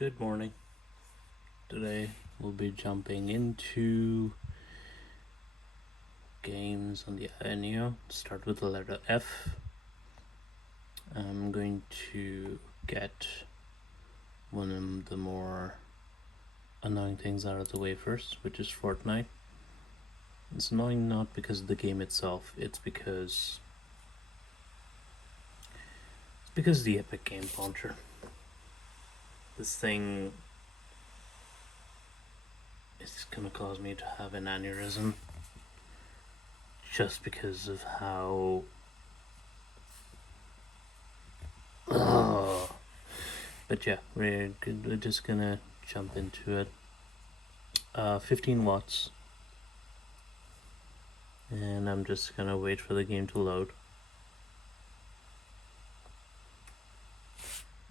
Good morning. Today we'll be jumping into games on the AYANEO. Start with the letter F. I'm going to get one of the more annoying things out of the way first, which is Fortnite. It's annoying not because of the game itself, it's because of the Epic Game Launcher. This thing is gonna cause me to have an aneurysm just because of how but yeah, we're just gonna jump into it. 15 watts, and I'm just gonna wait for the game to load.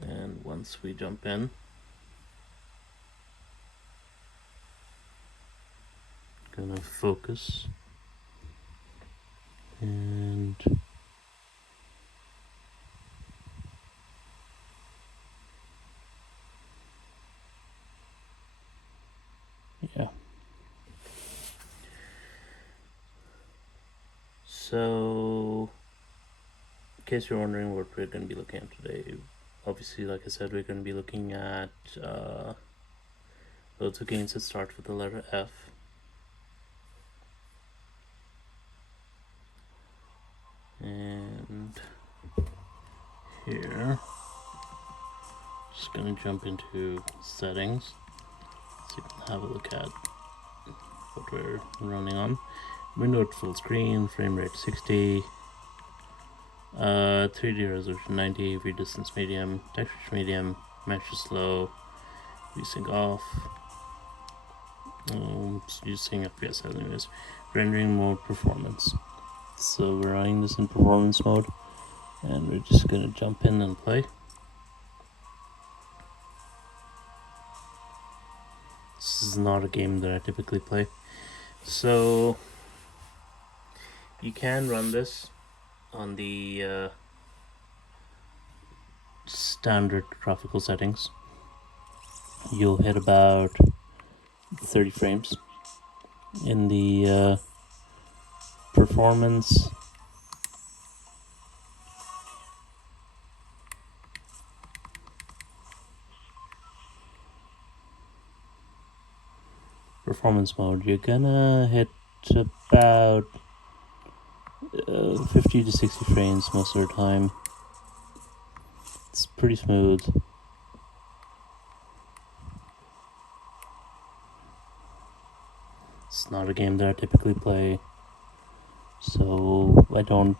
And once we jump in, gonna focus and yeah. So, in case you're wondering what we're going to be looking at today, obviously, like I said, we're going to be looking at loads of games that start with the letter F. And here, just going to jump into settings so you can have a look at what we're running on. Window at full screen, frame rate 60, 3D resolution 90, view distance medium, texture medium, mesh slow, VSync off, using FPS anyways, rendering mode performance. So we're running this in performance mode, and we're just gonna jump in and play. This is not a game that I typically play, so you can run this on the standard graphical settings. You'll hit about 30 frames. In the performance mode, you're gonna hit about 50 to 60 frames most of the time. It's pretty smooth. It's not a game that I typically play, so I don't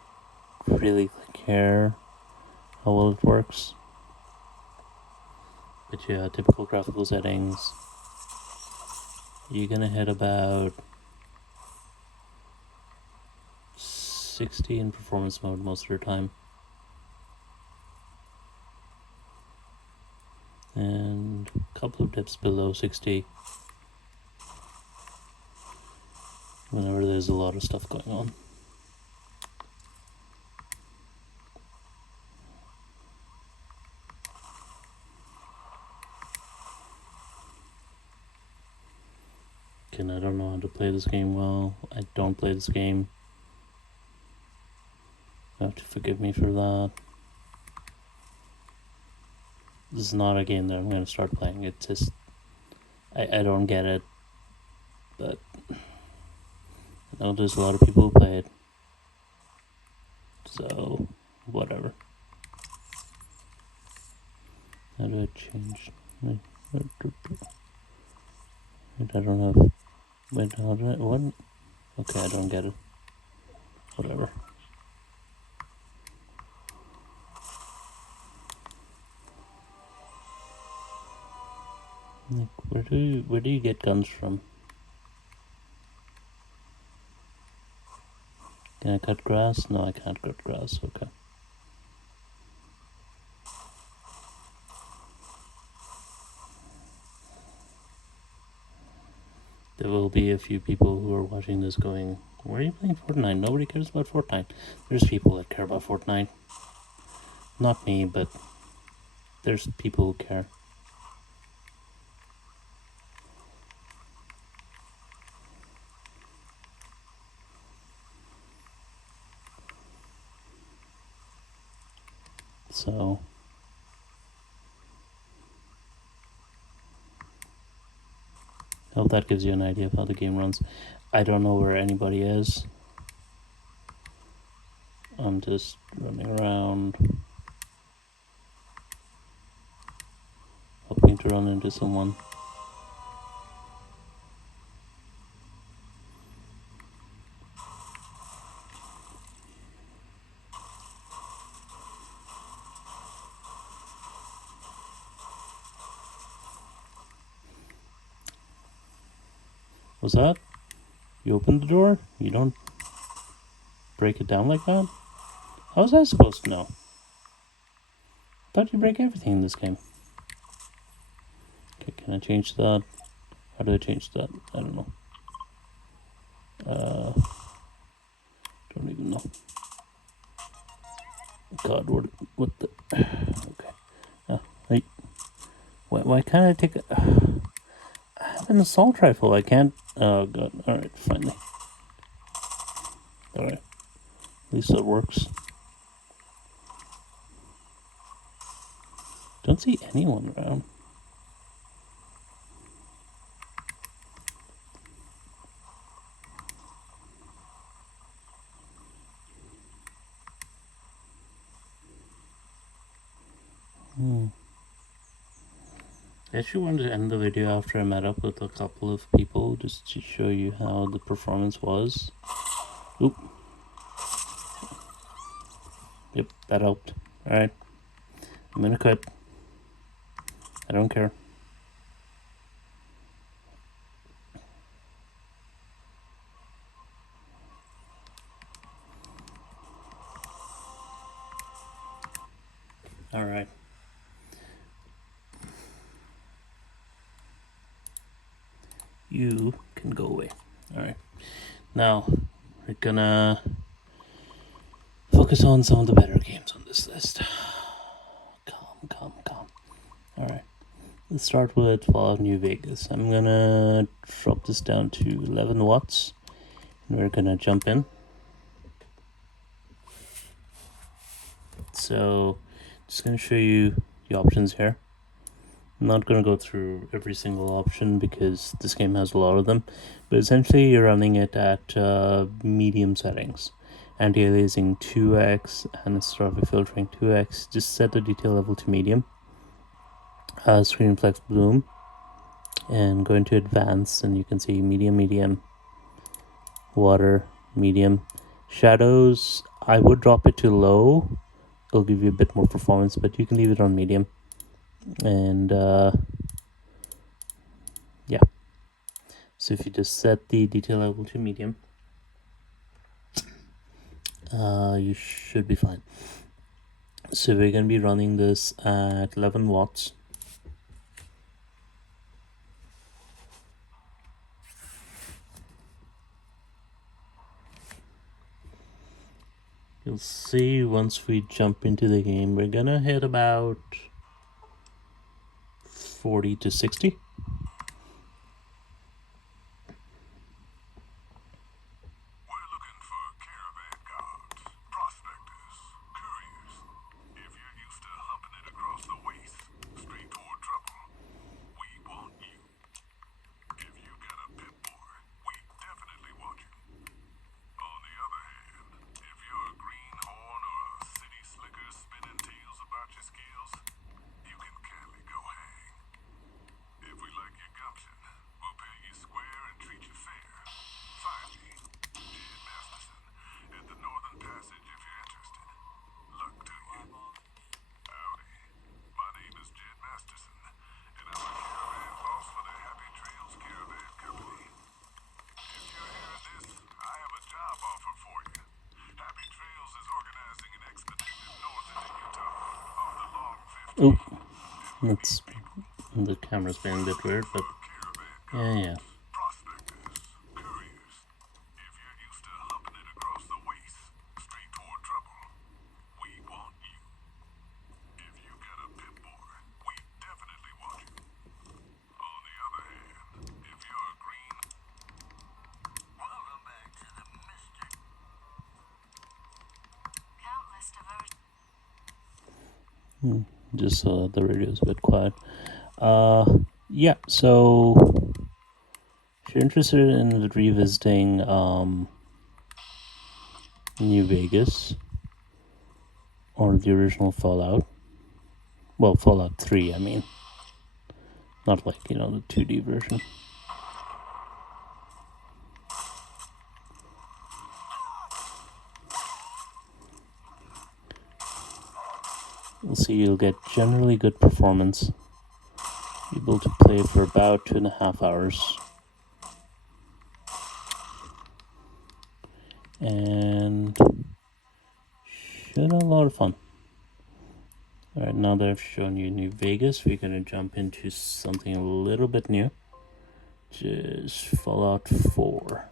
really care how well it works. But yeah, typical graphical settings, you're gonna hit about 60 in performance mode most of the time, and a couple of dips below 60 whenever there's a lot of stuff going on. And I don't know how to play this game well. I don't play this game. You have to forgive me for that. This is not a game that I'm going to start playing. It's just, I don't get it. But I know there's a lot of people who play it. So, whatever. How do I change? Wait, I don't have... Wait, how did I... What? Okay, I don't get it. Whatever. Like, where do you get guns from? Can I cut grass? No, I can't cut grass. Okay. There will be a few people who are watching this going, why are you playing Fortnite? Nobody cares about Fortnite. There's people that care about Fortnite. Not me, but there's people who care. So I hope that gives you an idea of how the game runs. I don't know where anybody is. I'm just running around, hoping to run into someone. What's that? You open the door? You don't break it down like that? How was I supposed to know? I thought you break everything in this game. Okay, can I change that? How do I change that? I don't know. Don't even know. God, what the? Okay. Wait. Why can't I take a? I have an assault rifle. I can't. Oh God. All right. Finally. All right. At least it works. Don't see anyone around. I actually wanted to end the video after I met up with a couple of people just to show you how the performance was. Oop. Yep, that helped. Alright. I'm gonna quit. I don't care. Alright. You can go away. Alright. Now, we're gonna focus on some of the better games on this list. Calm. Alright. Let's start with Fallout New Vegas. I'm gonna drop this down to 11 watts. And we're gonna jump in. So, just gonna show you the options here. I'm not going to go through every single option because this game has a lot of them, but essentially you're running it at medium settings. Anti-aliasing 2x, anisotrophic filtering 2x. Just set the detail level to medium. Screen flex bloom, and go into advanced, and you can see medium, water, medium. Shadows, I would drop it to low. It'll give you a bit more performance, but you can leave it on medium. And yeah. So if you just set the detail level to medium, you should be fine. So we're going to be running this at 11 watts. You'll see once we jump into the game, we're going to hit about 40 to 60. Oh, that's the camera's being a bit weird, but yeah. Just so that the radio is a bit quiet. Yeah, so if you're interested in revisiting New Vegas or the original Fallout, well, Fallout 3, I mean, not like, the 2D version. We'll see you'll get generally good performance. Be able to play for about 2.5 hours. And should have a lot of fun. Alright, now that I've shown you New Vegas, we're going to jump into something a little bit new. Just Fallout 4.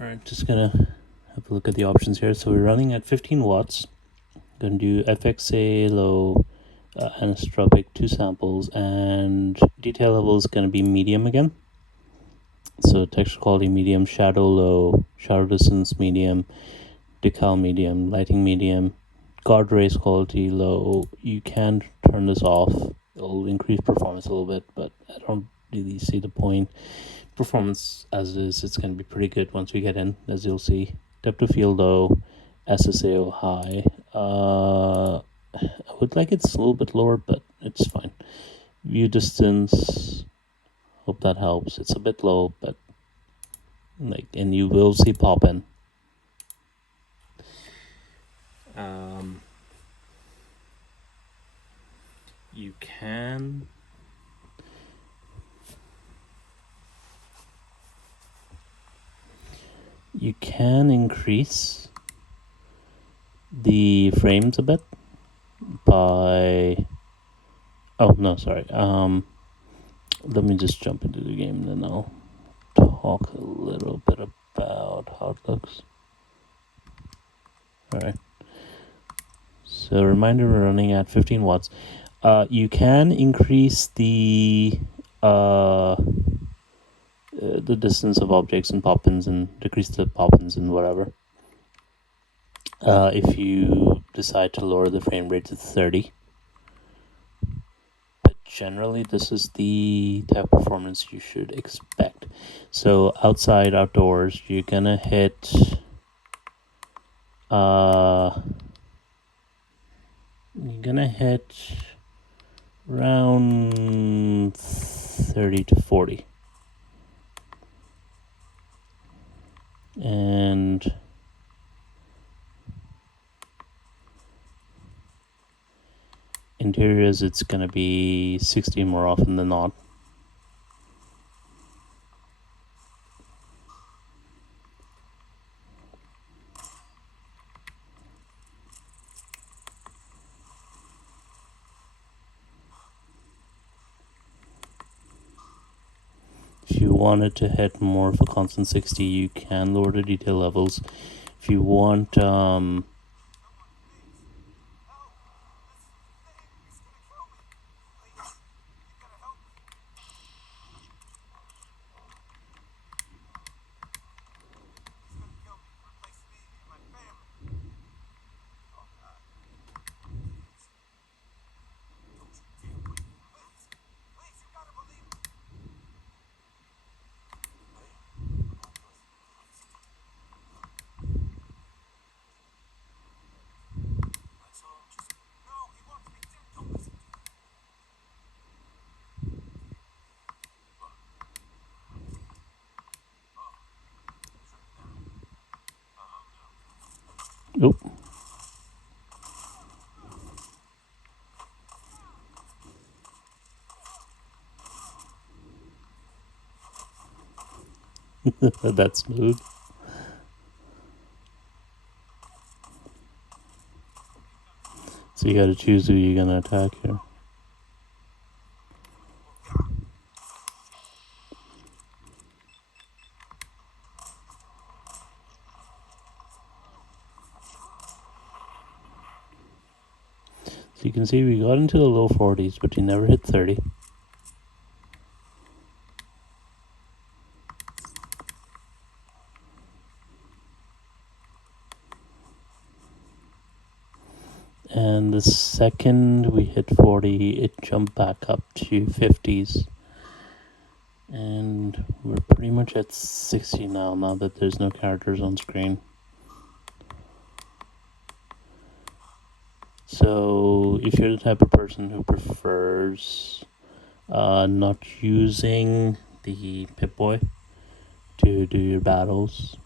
Alright, just gonna have a look at the options here. So we're running at 15 watts. Gonna do FXA low, anisotropic, 2 samples, and detail level is gonna be medium again. So texture quality medium, shadow low, shadow distance medium, decal medium, lighting medium, guard rays quality low. You can turn this off. It'll increase performance a little bit, but I don't really see the point. Performance as is, it's going to be pretty good once we get in, as you'll see. Depth of field low, SSAO high. I would like it's a little bit lower, but it's fine. View distance, hope that helps. It's a bit low, but and you will see pop in. You can increase the frames a bit by let me just jump into the game, then I'll talk a little bit about how it looks. Alright, so reminder, we're running at 15 watts. You can increase the distance of objects and pop-ins and decrease the pop-ins and whatever. If you decide to lower the frame rate to 30. But generally, this is the type of performance you should expect. So outside, outdoors, you're gonna hit around 30 to 40. And interiors, it's gonna be 60 more often than not. If you wanted to hit more of a constant 60, you can lower the detail levels. If you want Nope. That's smooth. So you gotta choose who you're gonna attack here. So you can see we got into the low 40s, but you never hit 30. And the second we hit 40, it jumped back up to 50s. And we're pretty much at 60 now that there's no characters on screen. So if you're the type of person who prefers not using the Pip-Boy to do your battles,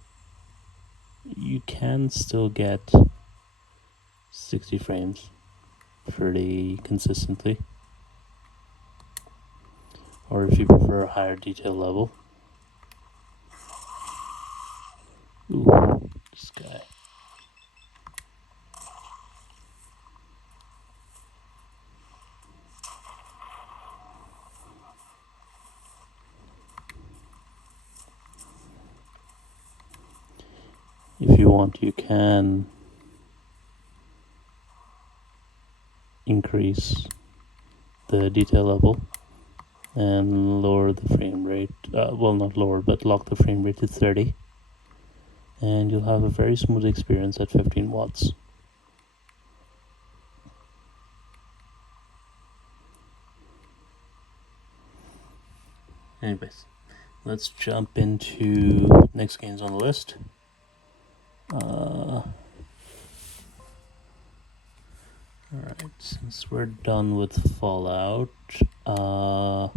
you can still get 60 frames pretty consistently. Or if you prefer a higher detail level. Ooh, this guy. If you want, you can increase the detail level and lower the frame rate. Well, not lower, but lock the frame rate to 30. And you'll have a very smooth experience at 15 watts. Anyways, let's jump into next games on the list. Alright, since we're done with Fallout, now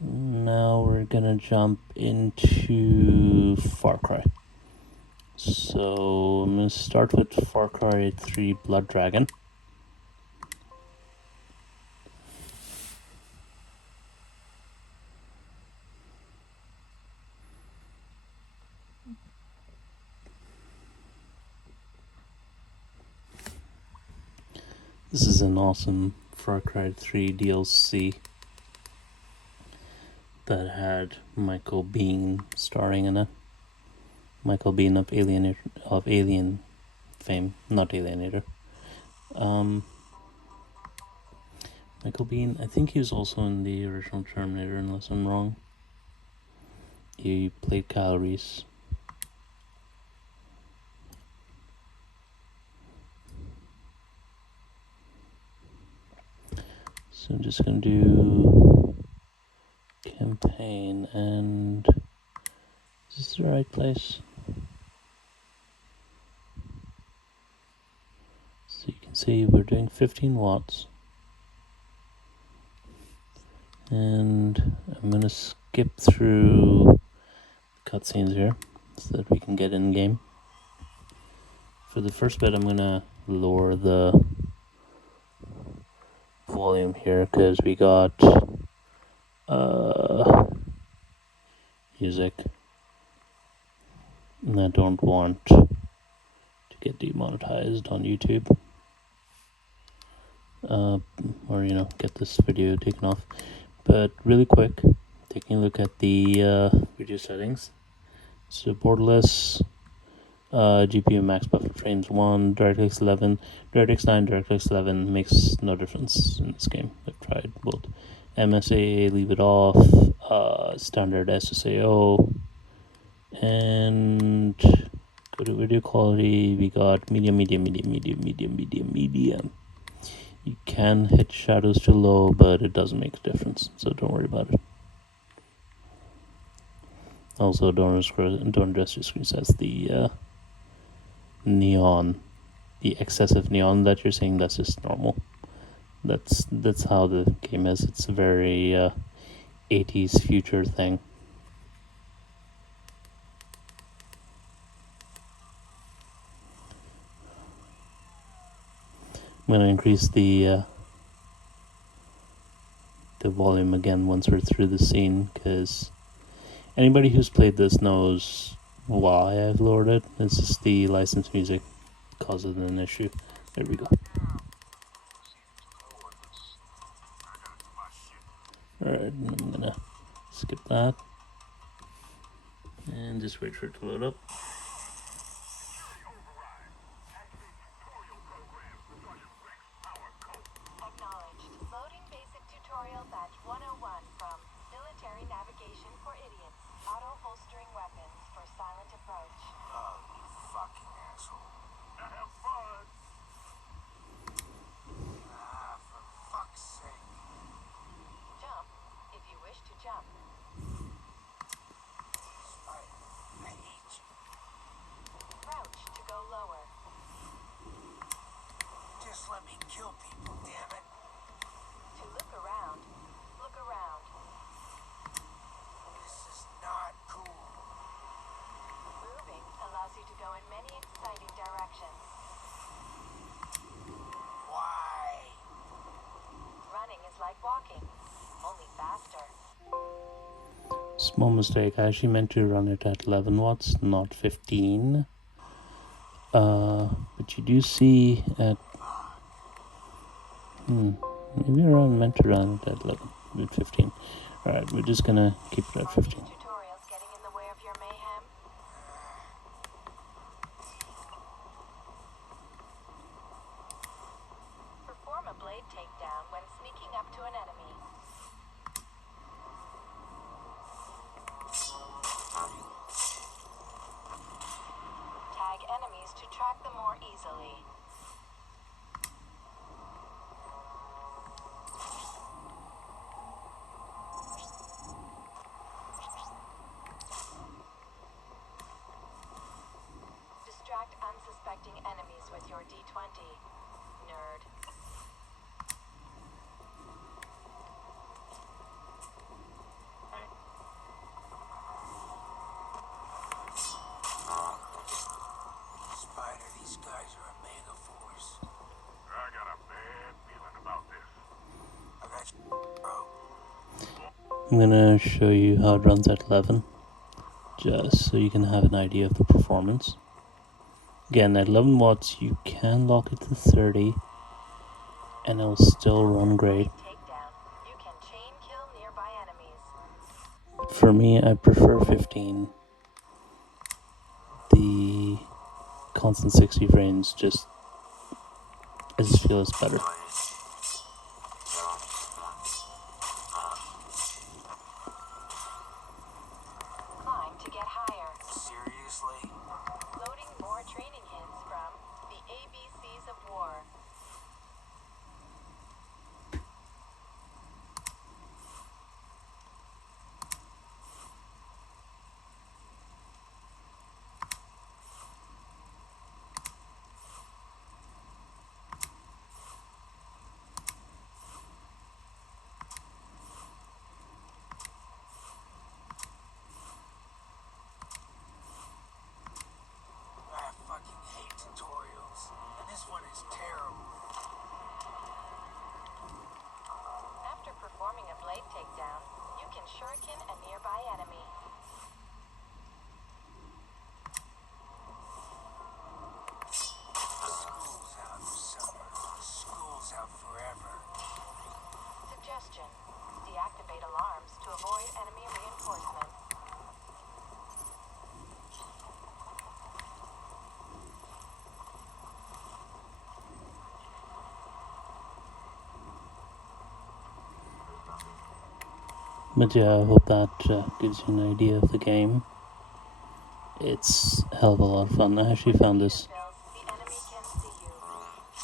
we're gonna jump into FarCry. So I'm gonna start with FarCry 3 Blood Dragon. This is an awesome Far Cry 3 DLC that had Michael Biehn starring in it. Michael Biehn of Alien fame, not Alienator. Michael Biehn, I think he was also in the original Terminator, unless I'm wrong. He played Kyle Reese. So I'm just gonna do campaign, and is this the right place? So you can see we're doing 15 watts. And I'm gonna skip through cutscenes here so that we can get in game. For the first bit, I'm gonna lower the volume here because we got music, and I don't want to get demonetized on YouTube, or get this video taken off. But really quick, taking a look at the video settings. So borderless, GPU max buffer frames 1, DirectX 11, DirectX 9, DirectX 11 makes no difference in this game. I've tried both. MSAA, leave it off, standard SSAO, and go to video quality, we got medium. You can hit shadows to low, but it doesn't make a difference, so don't worry about it. Also, don't address your screen as the neon, the excessive neon that you're seeing. That's just normal. That's how the game is. It's a very 80s future thing. I'm gonna increase the volume again once we're through the scene, because anybody who's played this knows why I've lowered it. It's just the licensed music causes an issue. There we go. Alright, I'm gonna skip that and just wait for it to load up. Small mistake. I actually meant to run it at 11 watts, not 15. But you do see at maybe I meant to run it at 11 with 15. Alright, we're just gonna keep it at 15. Tutorials getting in the way of your mayhem? Perform a blade takedown when sneaking up to an enemy. Tag enemies to track them more easily. Distract unsuspecting enemies with your D20. Nerd. Spider, these guys are a mega force. I got a bad feeling about this. I got you, bro. I'm gonna show you how it runs at 11, just so you can have an idea of the performance. Again, at 11 watts, you can lock it to 30, and it'll still run great. Takedown. You can chain kill nearby enemies. For me, I prefer 15. The constant 60 frames I just feel it's better. Climb to get higher. Seriously? Loading more training hints from the ABCs of War. I fucking hate tutorials. And this one is terrible. After performing a blade takedown, you can shuriken a nearby enemy. School's out for summer. School's out forever. Suggestion: deactivate alarms to avoid enemy reinforcements. But yeah, I hope that gives you an idea of the game. It's a hell of a lot of fun. I actually found this The enemy can see you.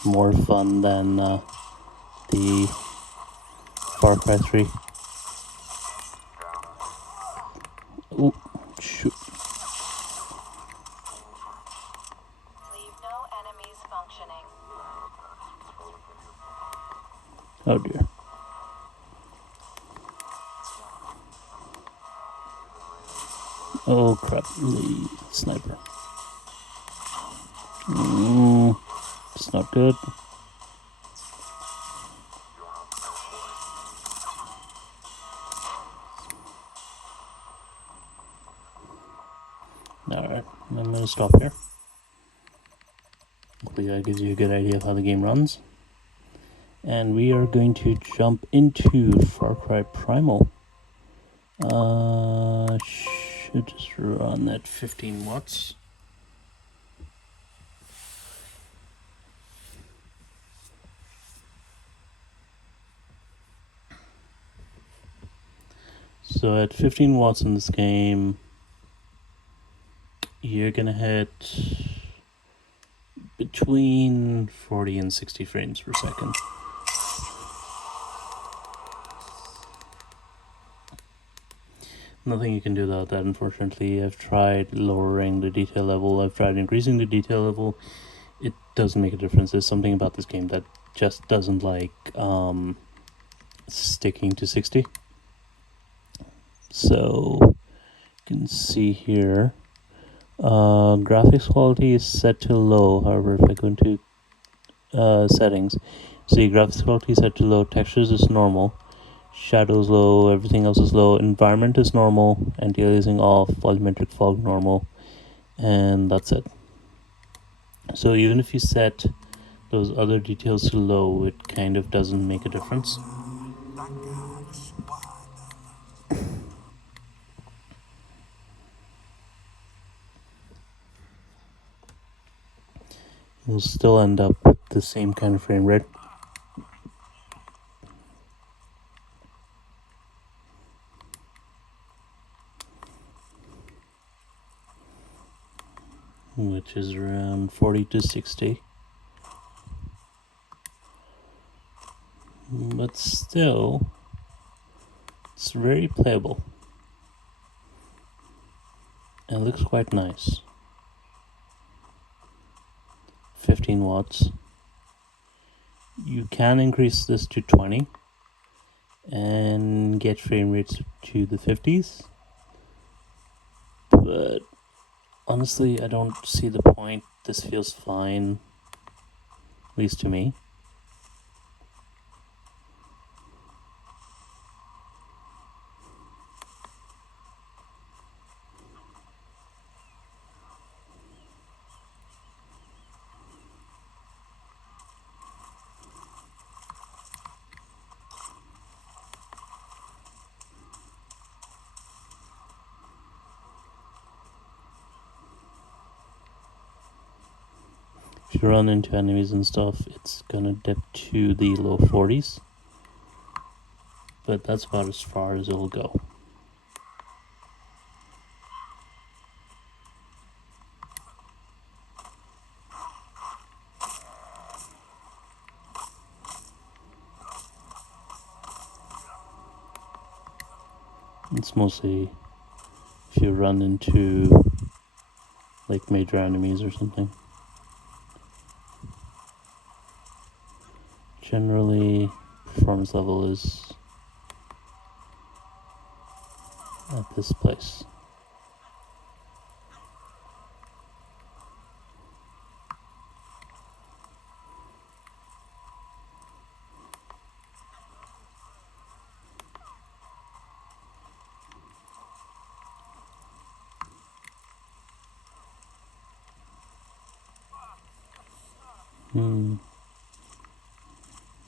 more fun than the FarCry 3. Oh, shoot. Leave no enemies functioning. Oh dear. Oh crap, the sniper. It's not good. Alright, I'm gonna stop here. Hopefully that gives you a good idea of how the game runs. And we are going to jump into FarCry Primal. Should just run at 15 watts. So at 15 watts in this game, you're gonna hit between 40 and 60 frames per second. Nothing you can do about that, unfortunately. I've tried lowering the detail level, I've tried increasing the detail level. It doesn't make a difference. There's something about this game that just doesn't like sticking to 60. So you can see here, graphics quality is set to low. However, if I go into settings, see graphics quality is set to low, textures is normal, Shadows low, everything else is low. Environment is normal, anti-aliasing off, volumetric fog normal, and that's it. So even if you set those other details to low, it kind of doesn't make a difference. You'll still end up with the same kind of frame rate. Which is around 40 to 60. But still, it's very playable. And it looks quite nice. 15 watts. You can increase this to 20 and get frame rates to the 50s. But honestly, I don't see the point. This feels fine, at least to me. If you run into enemies and stuff, it's gonna dip to the low 40s. But that's about as far as it'll go. It's mostly if you run into like major enemies or something. Generally, performance level is at this place.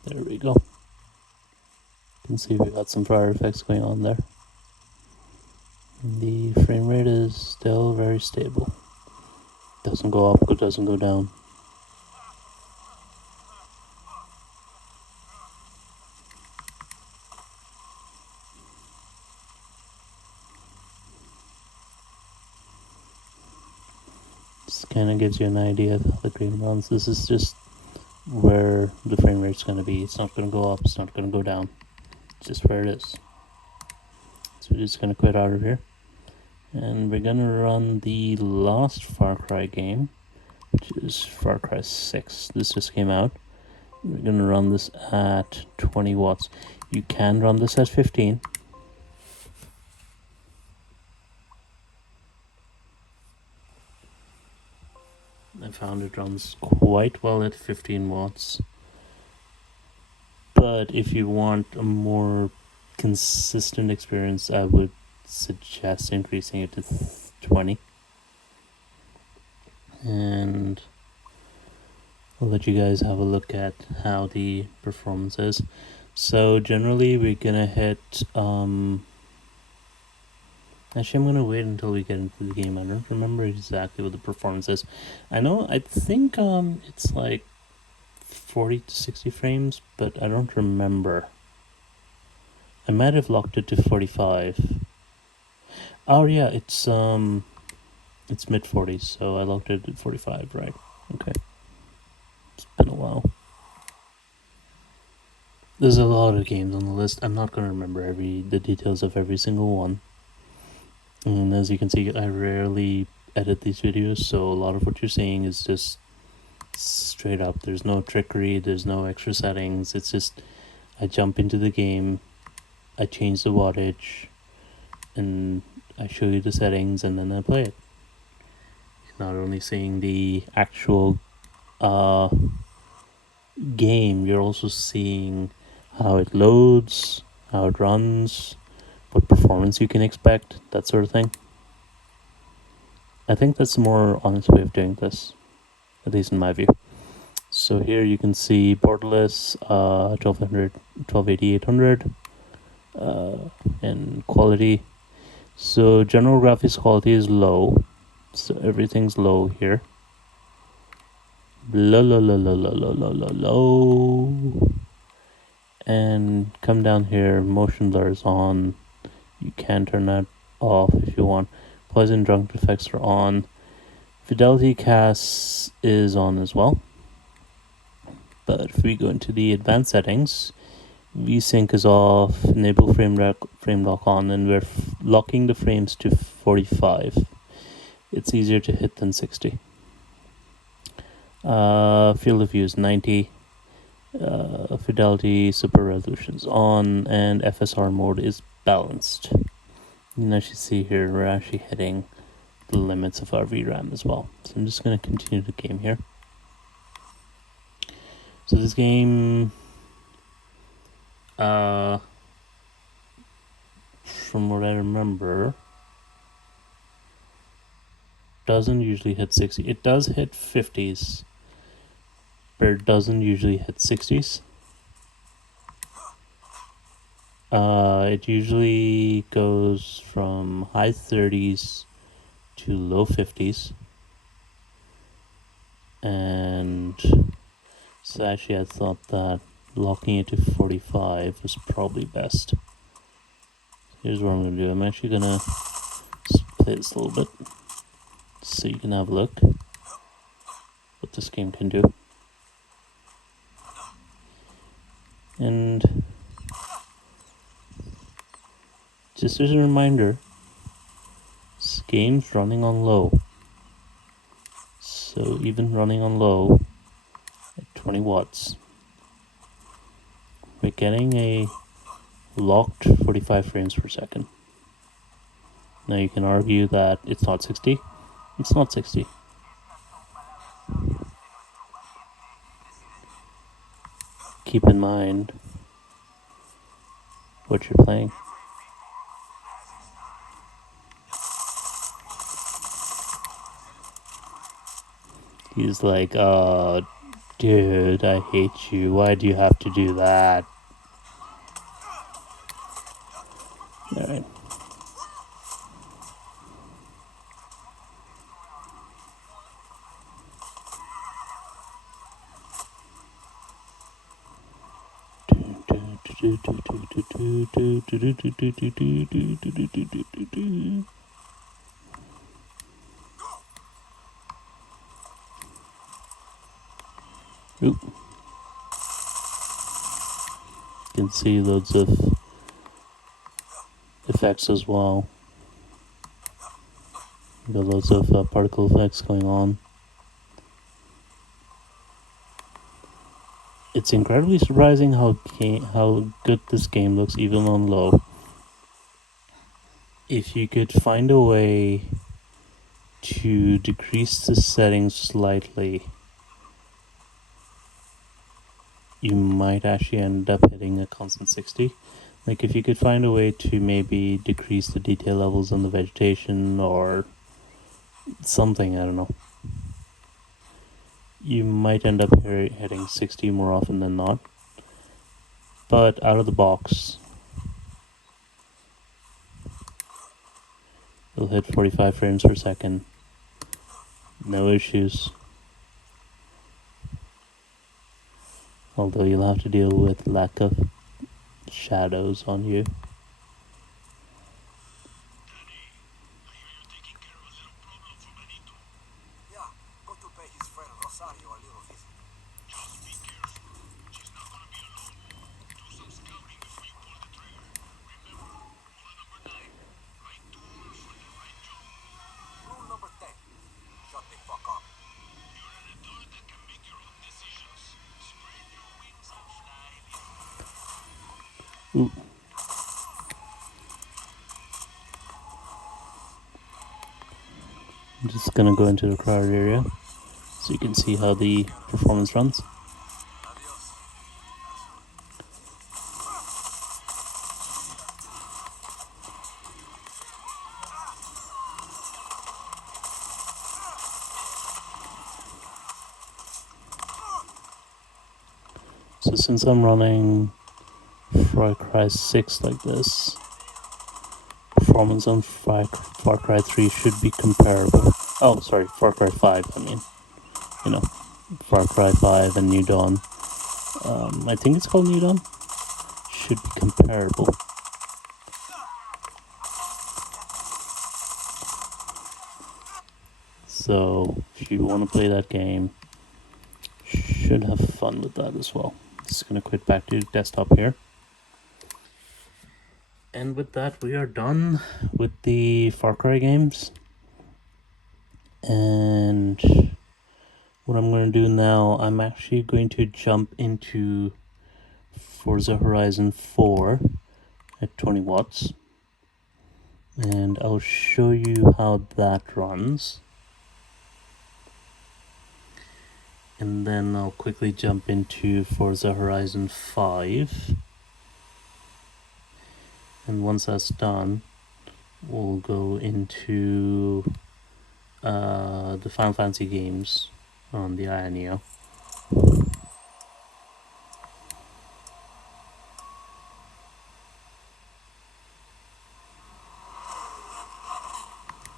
There we go. You can see we got some prior effects going on there. The frame rate is still very stable. Doesn't go up, it doesn't go down. This kind of gives you an idea of how the game runs. This is just where the frame rate's going to be. It's not going to go up, it's not going to go down. It's just where it is. So we're just going to quit out of here. And we're going to run the last FarCry game, which is Far Cry 6. This just came out. We're going to run this at 20 watts. You can run this at 15. I found it runs quite well at 15 watts. But if you want a more consistent experience, I would suggest increasing it to 20. And I'll let you guys have a look at how the performance is. So generally we're gonna hit actually, I'm gonna wait until we get into the game. I don't remember exactly what the performance is. I think it's like 40 to 60 frames, but I don't remember. I might have locked it to 45. Oh yeah, it's mid 40s, so I locked it at 45, right? Okay. It's been a while. There's a lot of games on the list. I'm not gonna remember the details of every single one. And as you can see, I rarely edit these videos, so a lot of what you're seeing is just straight up. There's no trickery, there's no extra settings. It's just I jump into the game, I change the wattage, and I show you the settings, and then I play it. You're not only seeing the actual game, you're also seeing how it loads, how it runs, what performance you can expect, that sort of thing. I think that's a more honest way of doing this, at least in my view. So here you can see borderless 1200, 1280, 800 and quality. So general graphics quality is low, so everything's low here. Low. And come down here, motion blur is on. You can turn that off if you want. Poison drunk effects are on. Fidelity cast is on as well. But if we go into the advanced settings, VSync is off, enable frame lock on, and we're locking the frames to 45. It's easier to hit than 60. Field of view is 90. Fidelity super resolutions on, and FSR mode is balanced. You can actually see here we're actually hitting the limits of our VRAM as well. So I'm just going to continue the game here. So this game, from what I remember, doesn't usually hit 60. It does hit 50s, but it doesn't usually hit 60s. It usually goes from high 30s to low 50s. And so actually I thought that locking it to 45 was probably best. Here's what I'm going to do. I'm actually going to play this a little bit so you can have a look what this game can do. And just as a reminder, this game's running on low. So even running on low at 20 watts, we're getting a locked 45 frames per second. Now you can argue that it's not 60. It's not 60. Keep in mind what you're playing. He's like, oh, dude, I hate you. Why do you have to do that? Alright. Oop. You can see loads of effects as well. You got loads of particle effects going on. It's incredibly surprising how good this game looks even on low. If you could find a way to decrease the settings slightly, you might actually end up hitting a constant 60. Like if you could find a way to maybe decrease the detail levels on the vegetation or something, I don't know, you might end up hitting 60 more often than not. But out of the box, it'll hit 45 frames per second. No issues. Although you'll have to deal with lack of shadows on you. Yeah, go to pay his friend Rosario a little visit. Just be careful. She's not gonna be alone. Do some scouting before you pull the trigger. Remember, rule number 9. Right tool for the right job. Rule number 10. Shut the fuck up. You're an adult that can make your own decisions. Spread your wings and fly, little. Ooh. I'm just gonna go into the crowded area so you can see how the performance runs. So since I'm running FarCry 6 like this, performance on FarCry 3 should be comparable. Oh, sorry, FarCry 5, I mean. You know, FarCry 5 and New Dawn. I think it's called New Dawn. Should be comparable. So, if you want to play that game, should have fun with that as well. Just gonna quit back to desktop here. And with that, we are done with the FarCry games. And what I'm going to do now, I'm actually going to jump into Forza Horizon 4 at 20 watts. And I'll show you how that runs. And then I'll quickly jump into Forza Horizon 5. And once that's done, we'll go into the Final Fantasy games on the AYANEO.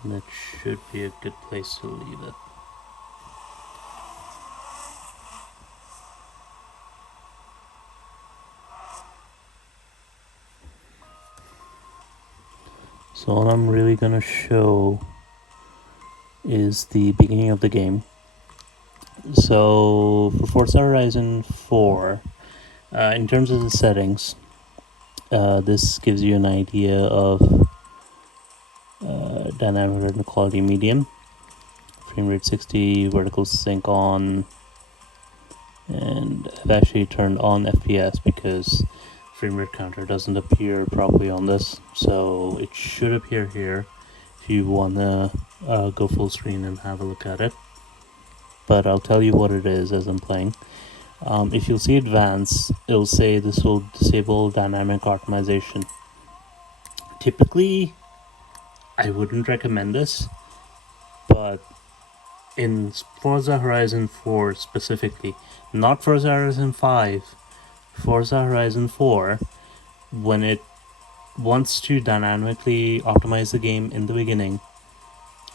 And that should be a good place to leave it. So all I'm really going to show is the beginning of the game. So for Forza Horizon 4, in terms of the settings, this gives you an idea of dynamic and quality medium, frame rate 60, vertical sync on, and I've actually turned on FPS because frame rate counter doesn't appear properly on this, so it should appear here if you want to go full screen and have a look at it. But I'll tell you what it is as I'm playing. If you'll see advanced, it'll say this will disable dynamic optimization. Typically, I wouldn't recommend this, but in Forza Horizon 4 specifically, not Forza Horizon 5, Forza Horizon 4, when it wants to dynamically optimize the game in the beginning,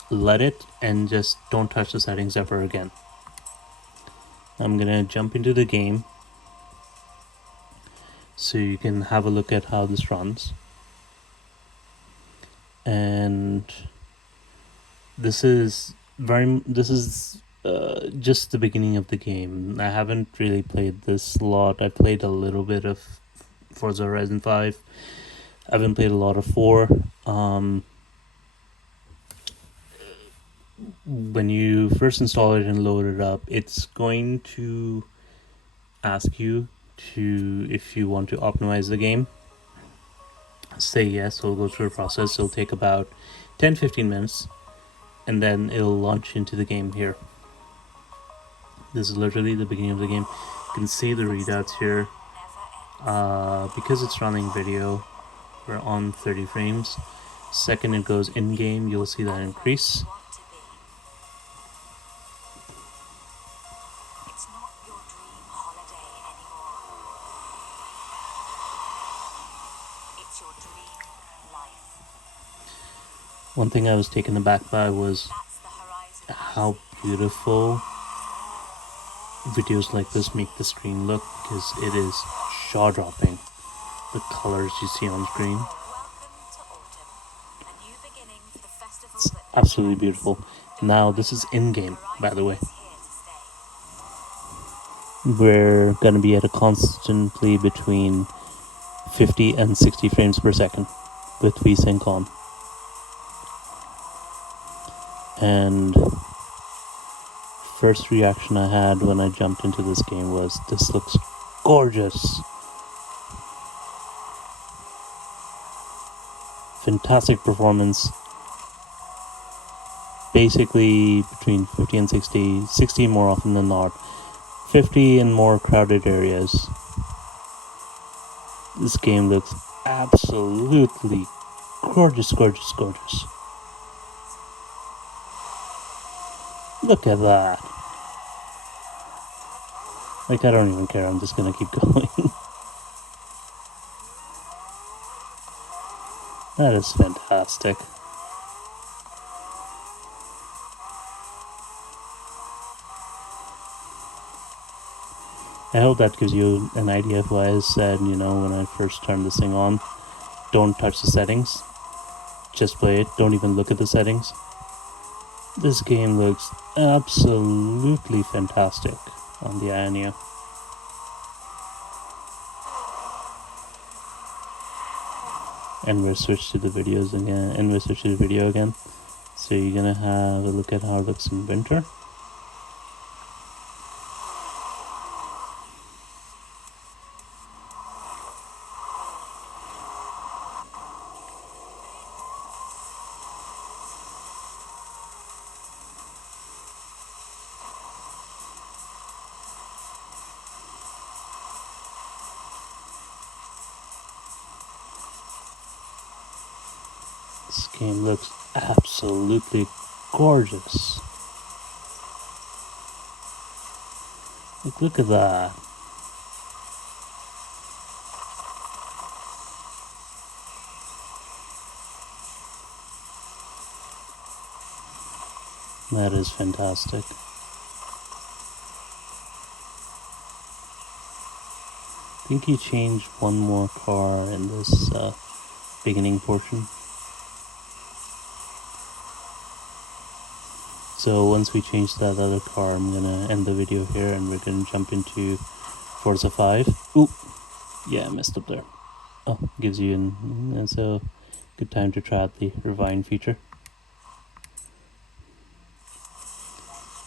let it and just don't touch the settings ever again. I'm gonna jump into the game so you can have a look at how this runs. And this is just the beginning of the game. I haven't really played this a lot. I played a little bit of Forza Horizon 5. I haven't played a lot of 4. When you first install it and load it up, it's going to ask you if you want to optimize the game. Say yes, it'll go through a process. It'll take about 10-15 minutes, and then it'll launch into the game here. This is literally the beginning of the game. You can see the readouts here. Because it's running video, we're on 30 frames. Second it goes in game, you'll see that increase. It's not your dream holiday anymore. It's your dream life. One thing I was taken aback by was That's the horizon. how beautiful videos like this make the screen look, because it is jaw-dropping, the colors you see on screen. Welcome to autumn. A new beginning for the festival It's that absolutely beautiful. Now this is in-game, by the way. is here to stay. We're gonna be at a constantly between 50 and 60 frames per second with VSync on. And first reaction I had when I jumped into this game was, this looks gorgeous. Fantastic performance. Basically between 50 and 60, 60 more often than not, 50 in more crowded areas. This game looks absolutely gorgeous, gorgeous, gorgeous. Look at that. Like, I don't even care, I'm just gonna keep going. That is fantastic. I hope that gives you an idea of why I said, you know, when I first turned this thing on, don't touch the settings. Just play it, don't even look at the settings. This game looks absolutely fantastic on the AYANEO. And we're switched to the videos again, and we're switched to the video again. So you're gonna have a look at how it looks in winter. This game looks absolutely gorgeous. Like, look at that. That is fantastic. I think he changed one more car in this beginning portion. So once we change that other car, I'm gonna end the video here and we're gonna jump into Forza 5. Ooh, yeah, I messed up there. Oh, gives you it's a good time to try out the rewind feature.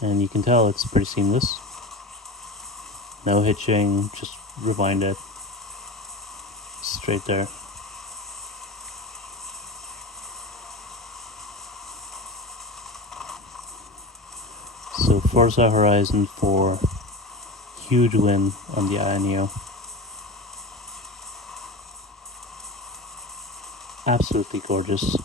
And you can tell it's pretty seamless. No hitching, just rewind it straight there. So Forza Horizon 4, huge win on the AYANEO. Absolutely gorgeous.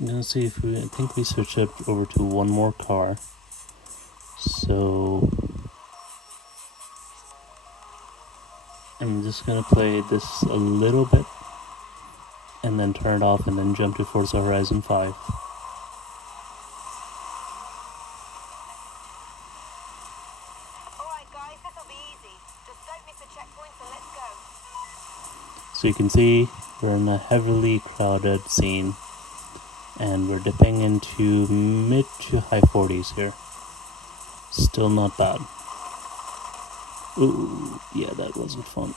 I'm gonna see if I think we switch it over to one more car. So I'm just gonna play this a little bit and then turn it off and then jump to Forza Horizon 5. Alright guys, this'll be easy. Just don't miss the checkpoints and let's go. So you can see we're in a heavily crowded scene and we're dipping into mid to high 40s here. Still not bad. Ooh, yeah, that wasn't fun.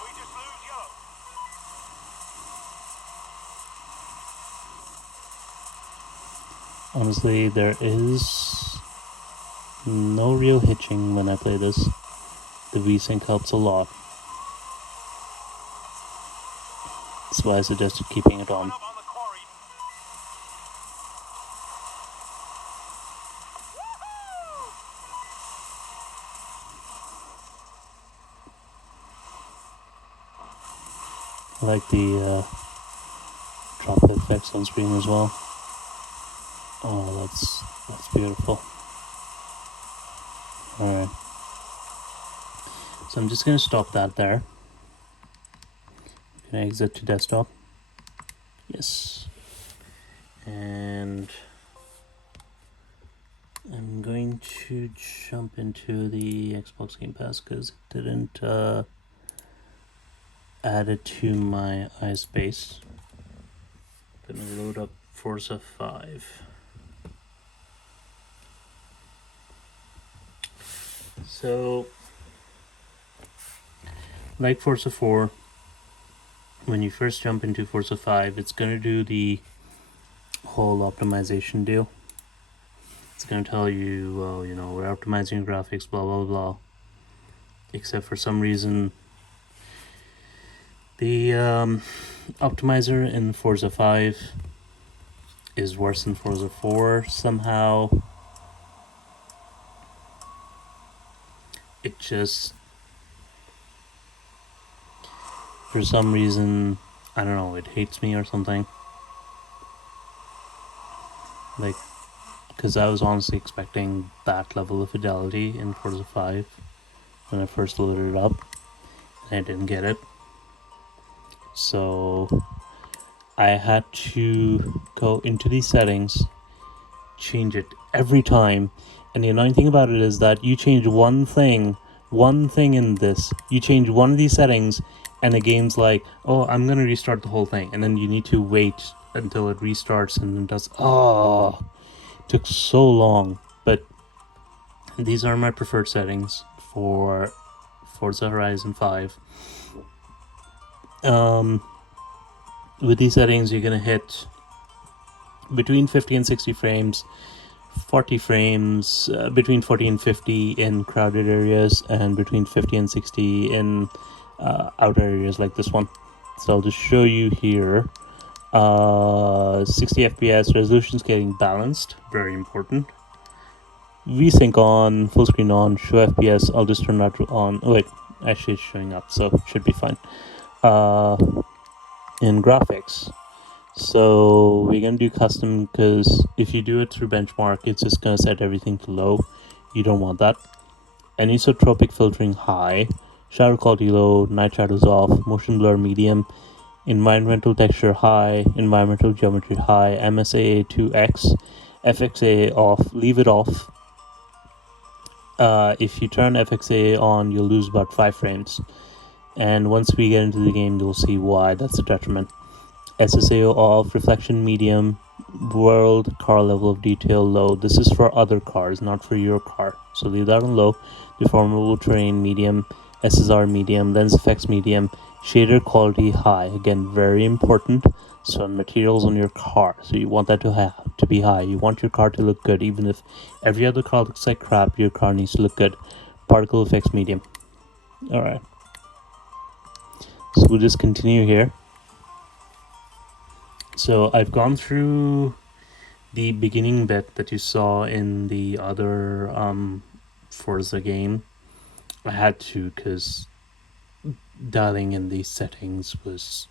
We just lose you. Honestly, there is no real hitching when I play this. The VSync helps a lot. That's why I suggested keeping it on. Up on the quarry. I like the drop effects on screen as well. Oh, that's beautiful. Alright. So I'm just gonna stop that there. Can I exit to desktop? Yes. And I'm going to jump into the Xbox Game Pass because it didn't add it to my iSpace. Gonna load up Forza 5. So, like Forza 4, when you first jump into Forza 5, it's gonna do the whole optimization deal. It's gonna tell you, well, you know, we're optimizing graphics, blah blah blah. Except for some reason, the optimizer in Forza 5 is worse than Forza 4 somehow. it just, for some reason, I don't know, it hates me or something. Like, because I was honestly expecting that level of fidelity in Forza 5 when I first loaded it up, and I didn't get it. So I had to go into these settings, change it every time, and the annoying thing about it is that you change one thing in this, you change one of these settings, and the game's like, oh, I'm gonna restart the whole thing, and then you need to wait until it restarts, and it does. Oh, it took so long. But these are my preferred settings for Forza Horizon 5. With these settings, you're gonna hit between 50 and 60 frames, 40 frames, between 40 and 50 in crowded areas, and between 50 and 60 in outer areas like this one. So I'll just show you here. 60 FPS, resolution scaling balanced, very important. VSync on, full screen on, show FPS. I'll just turn that on. Oh wait, actually it's showing up, so it should be fine. In graphics, so we're gonna do custom, because if you do it through benchmark, it's just gonna set everything to low. You don't want that. Anisotropic filtering high, shadow quality low, night shadows off, motion blur medium, environmental texture high, environmental geometry high, MSAA 2x, FXA off, leave it off. If you turn FXA on, you'll lose about 5 frames, and once we get into the game, you'll see why that's a detriment. SSAO off, reflection medium, world, car level of detail low. This is for other cars, not for your car, so leave that on low. Deformable terrain medium, SSR medium, lens effects medium, shader quality high, again very important. So materials on your car, so you want that to be high. You want your car to look good, even if every other car looks like crap, your car needs to look good. Particle effects medium. Alright, so we'll just continue here. So I've gone through the beginning bit that you saw in the other Forza game. I had to, because dialing in these settings was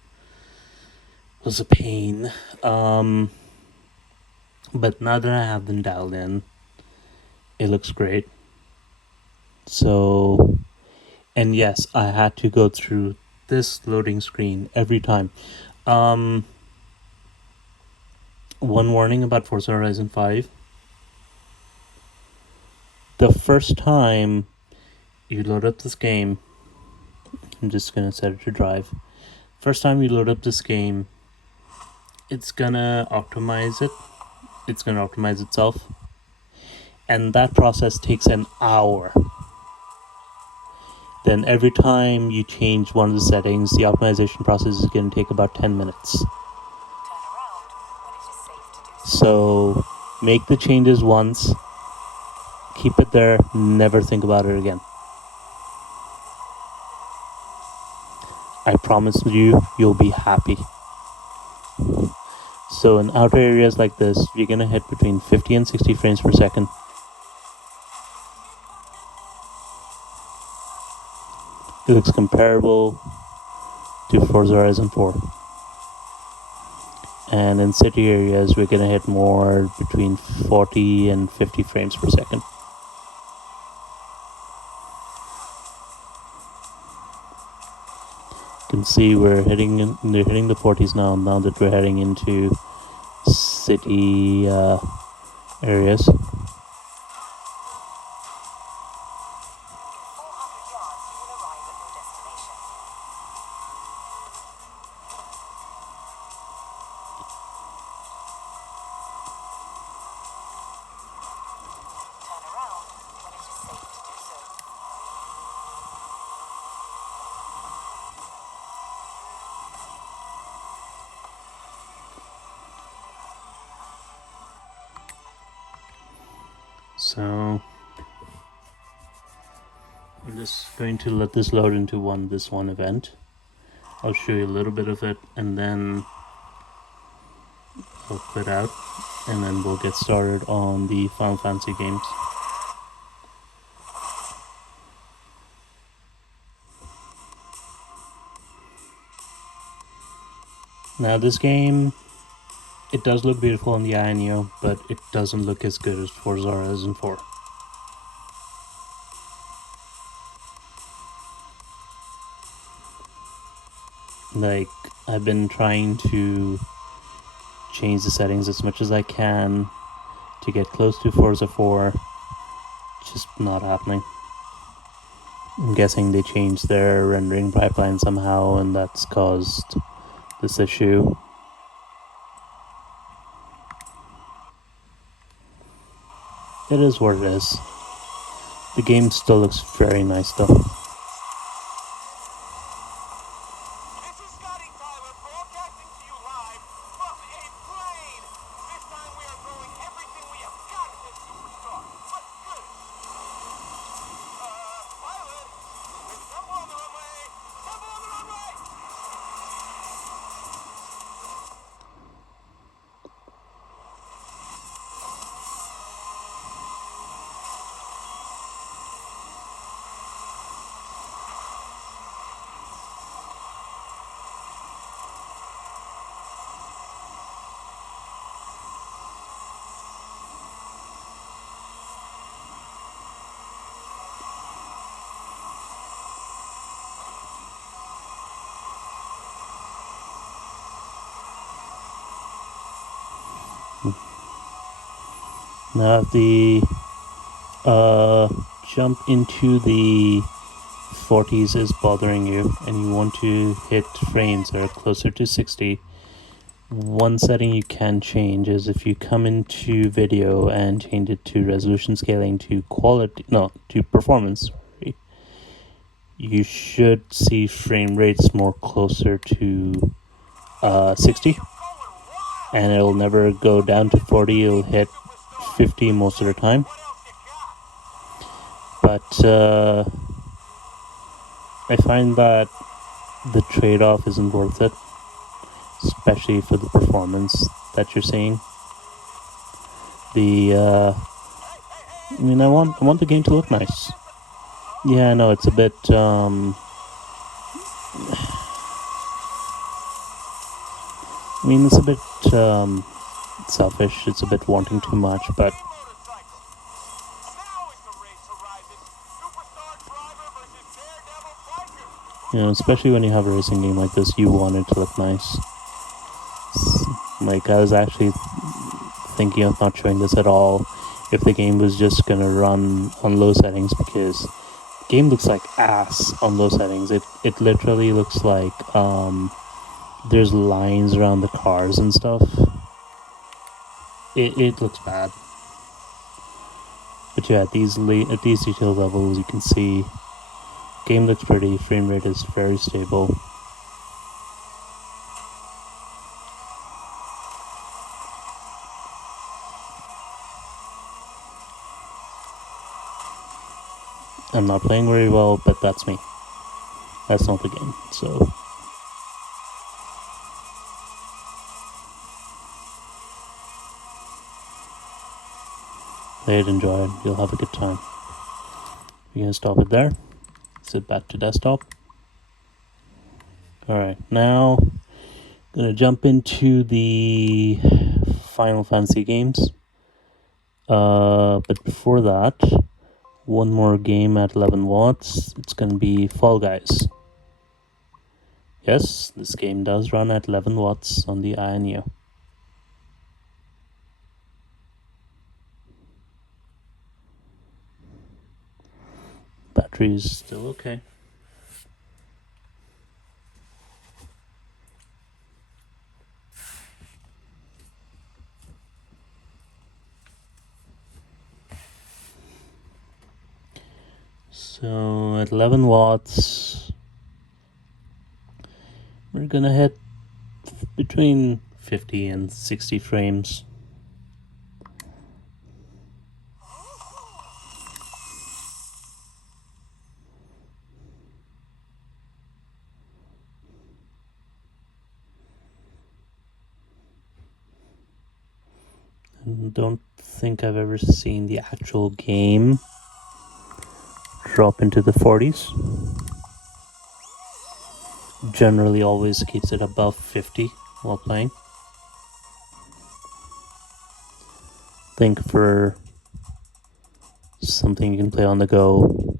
a pain. But now that I have them dialed in, it looks great. So, and yes, I had to go through this loading screen every time. One warning about Forza Horizon 5. The first time you load up this game, I'm just gonna set it to drive. First time you load up this game, it's gonna optimize it. It's gonna optimize itself. And that process takes an hour. Then every time you change one of the settings, the optimization process is gonna take about 10 minutes. So make the changes once, keep it there, never think about it again. I promise you'll be happy. So in outer areas like this, you're gonna hit between 50 and 60 frames per second. It looks comparable to Forza Horizon 4. And in city areas, we're gonna hit more between 40 and 50 frames per second. You can see they're hitting the 40s now that we're heading into city areas. So I'm just going to let this load into this one event. I'll show you a little bit of it, and then I'll quit out, and then we'll get started on the Final Fantasy games. Now this game, it does look beautiful on the AYANEO, but it doesn't look as good as Forza Horizon 4. Like, I've been trying to change the settings as much as I can to get close to Forza 4. Just not happening. I'm guessing they changed their rendering pipeline somehow, and that's caused this issue. It is what it is. The game still looks very nice though. This is Scotty Tyler broadcasting to you live from a plane. This time we are throwing everything we have got at this superstar. What's good? Pilot, stumble on the runway. Stumble on the runway. Now if the jump into the 40s is bothering you and you want to hit frames that are closer to 60, one setting you can change is if you come into video and change it to resolution scaling to performance, sorry, you should see frame rates more closer to 60, and it'll never go down to 40. It'll hit 50 most of the time. But I find that the trade-off isn't worth it, especially for the performance that you're seeing. I want the game to look nice. Yeah, I know it's a bit I mean, it's a bit selfish. It's a bit wanting too much, but especially when you have a racing game like this, you want it to look nice. Like, I was actually thinking of not showing this at all if the game was just gonna run on low settings, because the game looks like ass on low settings. It literally looks like there's lines around the cars and stuff. It looks bad. But yeah, at these detail levels, you can see game looks pretty. Frame rate is very stable. I'm not playing very well, but that's me. That's not the game, so. Play it, enjoy it, you'll have a good time. We're gonna stop it there. Sit back to desktop. Alright, now gonna jump into the Final Fantasy games. But before that, one more game at 11 watts. It's gonna be Fall Guys. Yes, this game does run at 11 watts on the AYANEO. Battery is still okay. So at 11 watts, we're gonna hit between 50 and 60 frames. Don't think I've ever seen the actual game drop into the 40s. Generally always keeps it above 50 while playing. Think for something you can play on the go,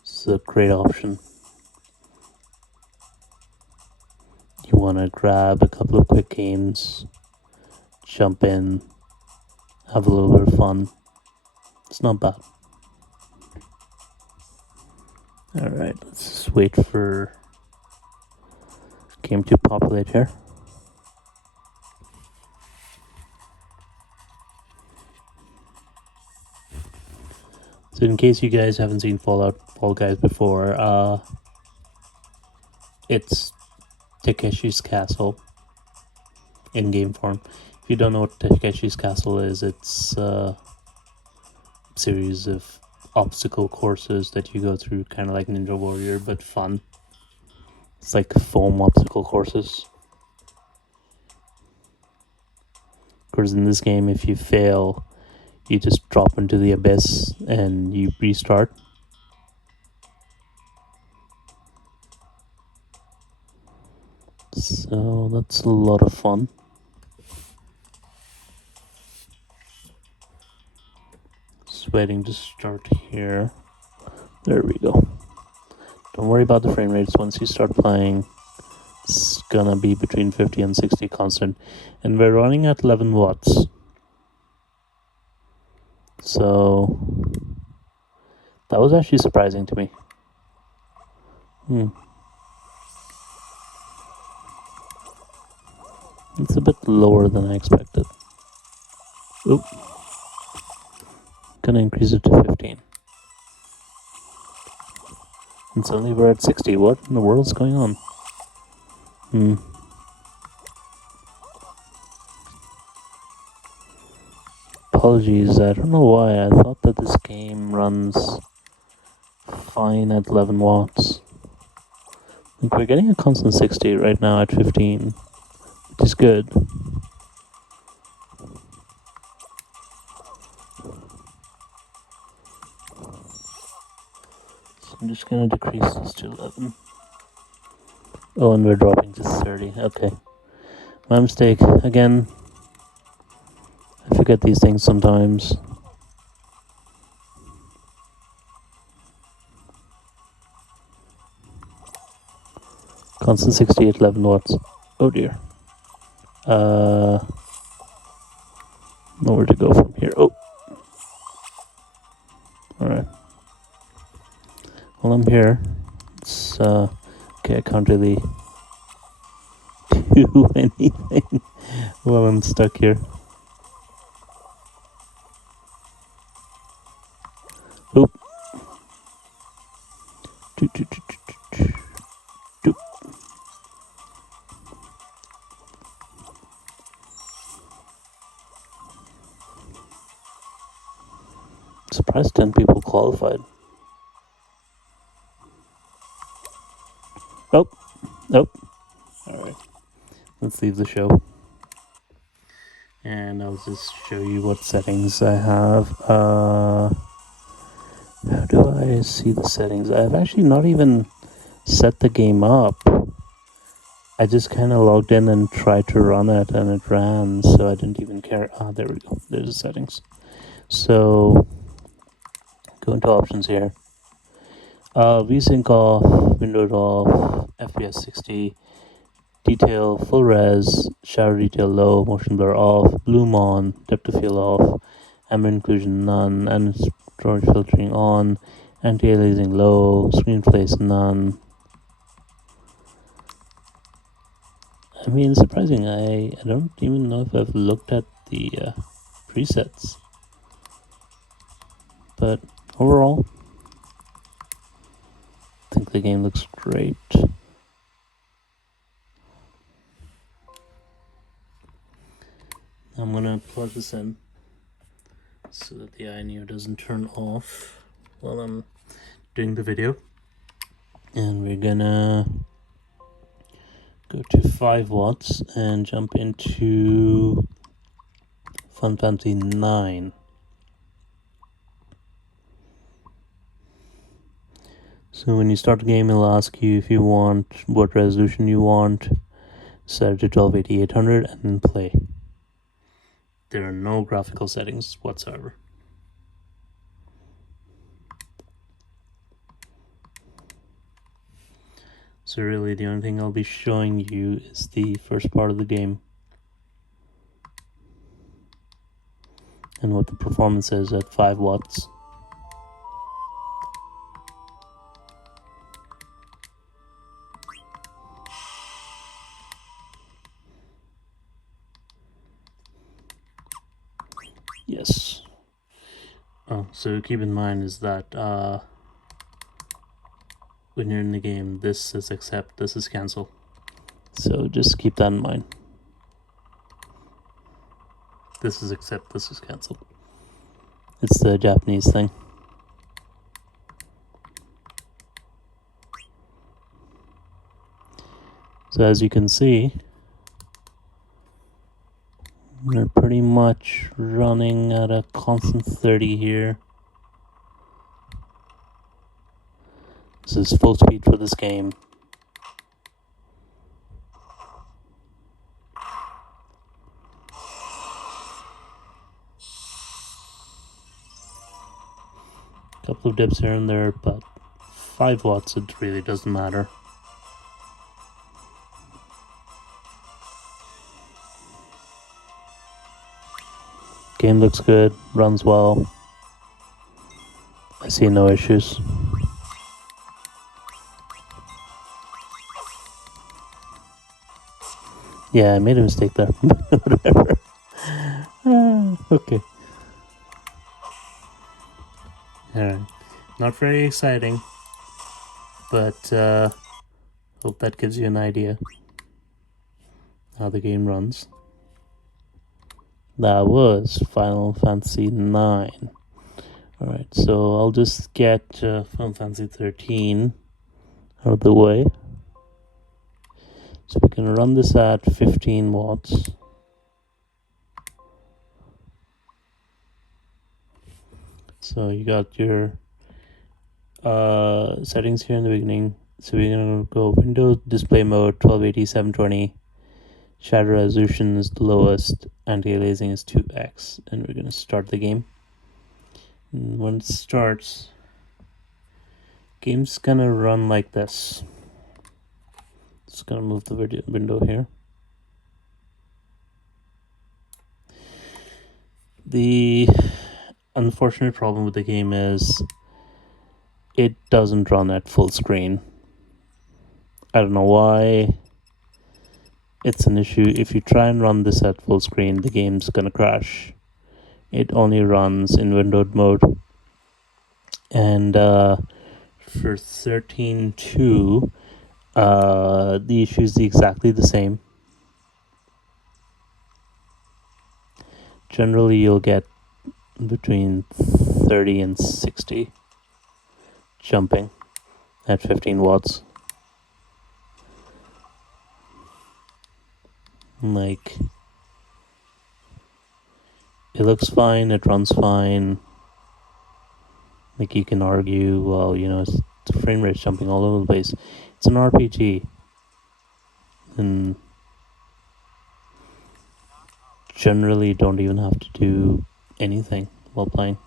it's a great option. You want to grab a couple of quick games, jump in, have a little bit of fun. It's not bad. Alright, let's just wait for game to populate here. So in case you guys haven't seen Fall Guys before, it's Takeshi's Castle in game form. If you don't know what Takeshi's Castle is, it's a series of obstacle courses that you go through, kind of like Ninja Warrior, but fun. It's like foam obstacle courses. Of course, in this game, if you fail, you just drop into the abyss and you restart. So that's a lot of fun. Just waiting to start here. There we go. Don't worry about the frame rates. Once you start playing, it's gonna be between 50 and 60 constant. And we're running at 11 watts. So that was actually surprising to me. It's a bit lower than I expected. Oop. Gonna increase it to 15. And suddenly we're at 60. What in the world's going on? Apologies, I don't know why. I thought that this game runs fine at 11 watts. Like, we're getting a constant 60 right now at 15, which is good. So I'm just gonna decrease this to 11. Oh, and we're dropping to 30. Okay. My mistake. Again, I forget these things sometimes. Constant 60 at 11 watts. Oh dear. Nowhere to go from here. Oh. Alright. Well, I'm here. It's, okay, I can't really do anything while I'm stuck here. Oop. Doop. Surprised 10 people qualified. Oh. Nope. Alright. Let's leave the show. And I'll just show you what settings I have. How do I see the settings? I've actually not even set the game up. I just kind of logged in and tried to run it, and it ran, so I didn't even care. There we go. There's the settings. So, go into options here. VSync off, windowed off, FPS 60, detail full res, shadow detail low, motion blur off, bloom on, depth of field off, ambient inclusion none, and storage filtering on, anti-aliasing low, screen place none. I mean, surprising, I don't even know if I've looked at the presets. But overall, I think the game looks great. I'm gonna plug this in so that the AYANEO doesn't turn off while I'm doing the video. And we're gonna go to 5 watts and jump into Final Fantasy IX. So when you start the game, it'll ask you if you want what resolution you want. set it to 1280 800 and then play. There are no graphical settings whatsoever. So really the only thing I'll be showing you is the first part of the game and what the performance is at 5 watts. Yes. Oh, so keep in mind is that when you're in the game, this is accept, this is cancel. So just keep that in mind. This is accept, this is cancel. It's the Japanese thing. So as you can see, we're pretty much running at a constant 30 here. This is full speed for this game. Couple of dips here and there, but 5 watts, it really doesn't matter. Game looks good, runs well. I see no issues. Yeah, I made a mistake there. Whatever. Okay. Alright. Not very exciting, but hope that gives you an idea how the game runs. That was Final Fantasy IX. Alright, so I'll just get Final Fantasy XIII out of the way. So we can run this at 15 watts. So you got your settings here in the beginning. So we're going to go Windows Display Mode 1280 720. Shadow resolution is the lowest. Anti-aliasing is 2x. And we're going to start the game. And when it starts, game's going to run like this. Just going to move the window here. The unfortunate problem with the game is it doesn't run at full screen. I don't know why. It's an issue. If you try and run this at full screen, the game's gonna crash. It only runs in windowed mode. And for 13.2, the issue is exactly the same. Generally, you'll get between 30 and 60 jumping at 15 watts. Like, it looks fine, it runs fine. Like, you can argue, well, you know, it's the frame rate jumping all over the place. It's an RPG. And generally don't even have to do anything while playing.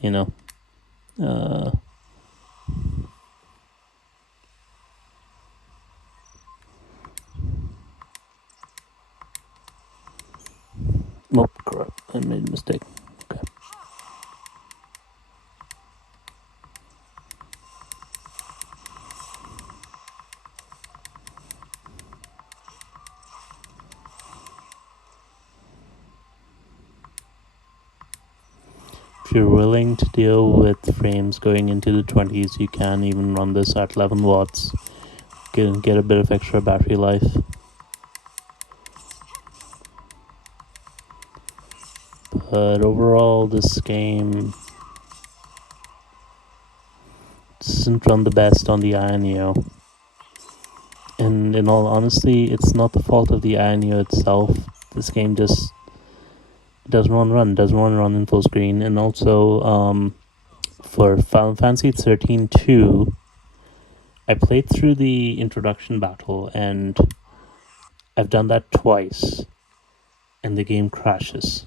You know. Oh crap, I made a mistake. Okay. If you're willing to deal with frames going into the 20s, you can even run this at 11 watts. Get a bit of extra battery life. But overall, this game doesn't run the best on the AYANEO. And in all honesty, it's not the fault of the AYANEO itself. This game just doesn't want to run in full screen. And also, for Final Fantasy XIII 2, I played through the introduction battle, and I've done that twice, and the game crashes.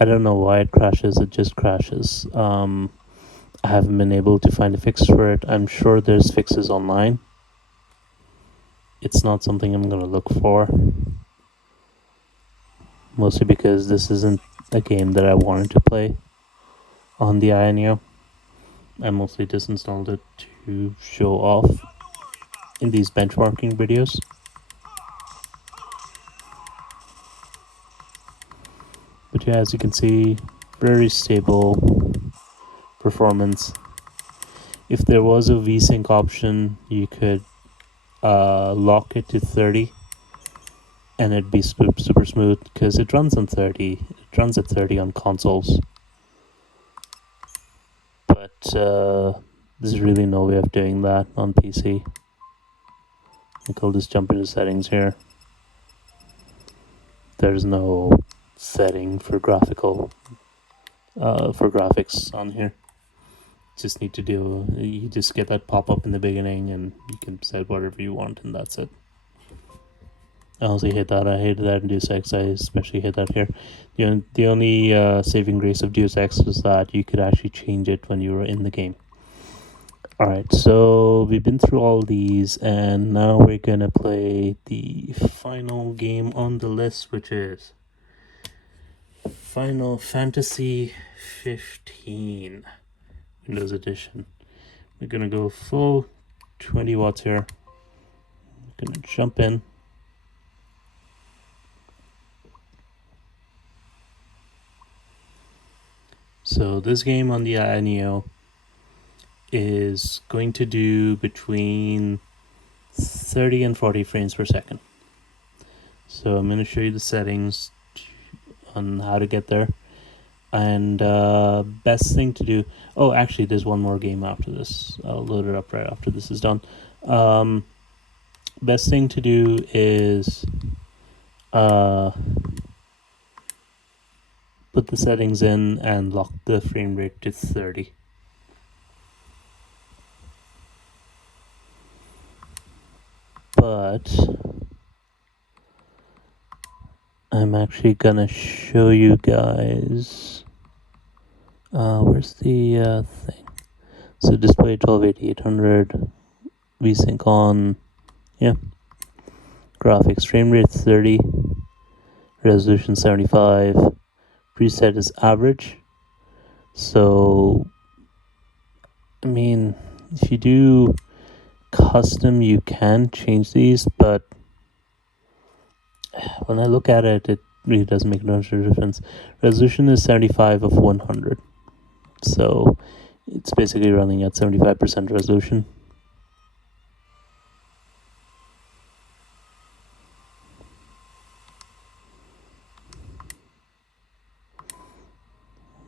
I don't know why it crashes, it just crashes. I haven't been able to find a fix for it. I'm sure there's fixes online. It's not something I'm gonna look for. Mostly because this isn't a game that I wanted to play on the AYANEO. I mostly disinstalled it to show off in these benchmarking videos. But yeah, as you can see, very stable performance. If there was a VSync option, you could lock it to 30 and it'd be super smooth because it runs on 30. It runs at 30 on consoles. But there's really no way of doing that on PC. I think I'll just jump into settings here. There's no setting for graphics on here. Just need to you just get that pop-up in the beginning and you can set whatever you want, and that's it. I also hate that. I hated that in Deus Ex. I especially hate that here. The only saving grace of Deus Ex was that you could actually change it when you were in the game. Alright, so we've been through all these, and now we're gonna play the final game on the list, which is Final Fantasy 15 Windows Edition. We're gonna go full 20 watts here. I'm gonna jump in. So this game on the AYANEO is going to do between 30 and 40 frames per second. So I'm going to show you the settings on how to get there. And best thing to do... Oh, actually, there's one more game after this. I'll load it up right after this is done. Best thing to do is... put the settings in and lock the frame rate to 30. But I'm actually gonna show you guys. Where's the thing? So display 1280 800, VSync on, yeah. Graphics frame rate 30, resolution 75. Preset is average. So I mean, if you do custom, you can change these, but when I look at it, it really doesn't make much difference. Resolution is 75 of 100, so it's basically running at 75% resolution.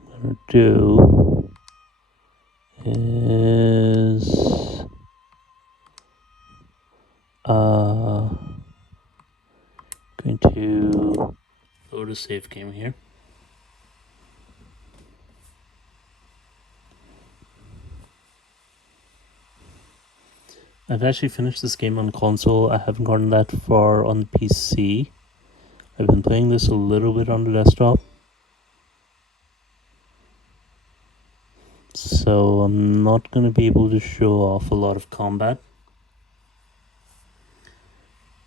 What I'm gonna do is going to load a save game here. I've actually finished this game on console. I haven't gotten that far on PC. I've been playing this a little bit on the desktop. So I'm not going to be able to show off a lot of combat.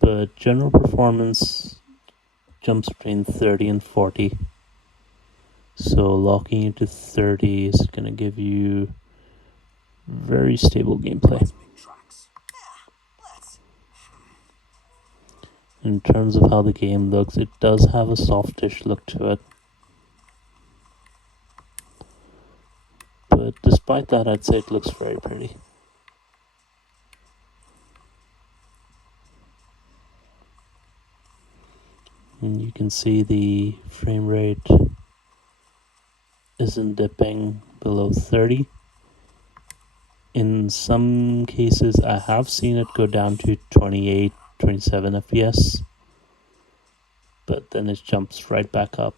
But general performance jumps between 30 and 40. So locking it to 30 is going to give you very stable gameplay. In terms of how the game looks, it does have a softish look to it. But despite that, I'd say it looks very pretty. And you can see the frame rate isn't dipping below 30. In some cases, I have seen it go down to 28, 27 FPS. But then it jumps right back up.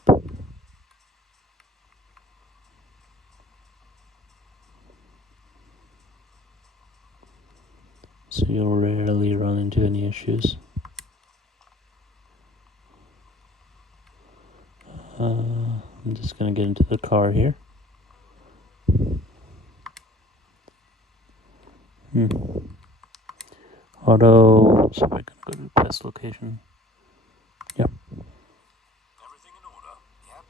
so you'll rarely run into any issues. I'm just gonna get into the car here. Auto. So we're gonna go to the test location. Yep. Everything in order? Yep.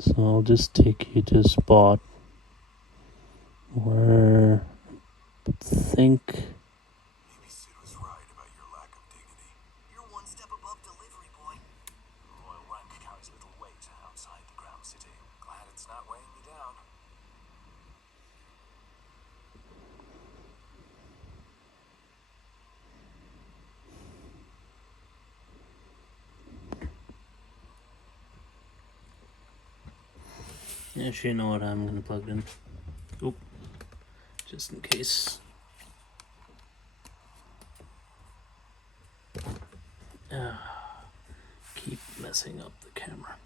So I'll just take you to a spot where I think. Maybe Sid was right about your lack of dignity. You're one step above delivery boy. Royal rank carries little weight outside the Crown City. Glad it's not weighing me down. Actually, you know what? I'm gonna plug it in. Oop. Just in case. Keep messing up the camera.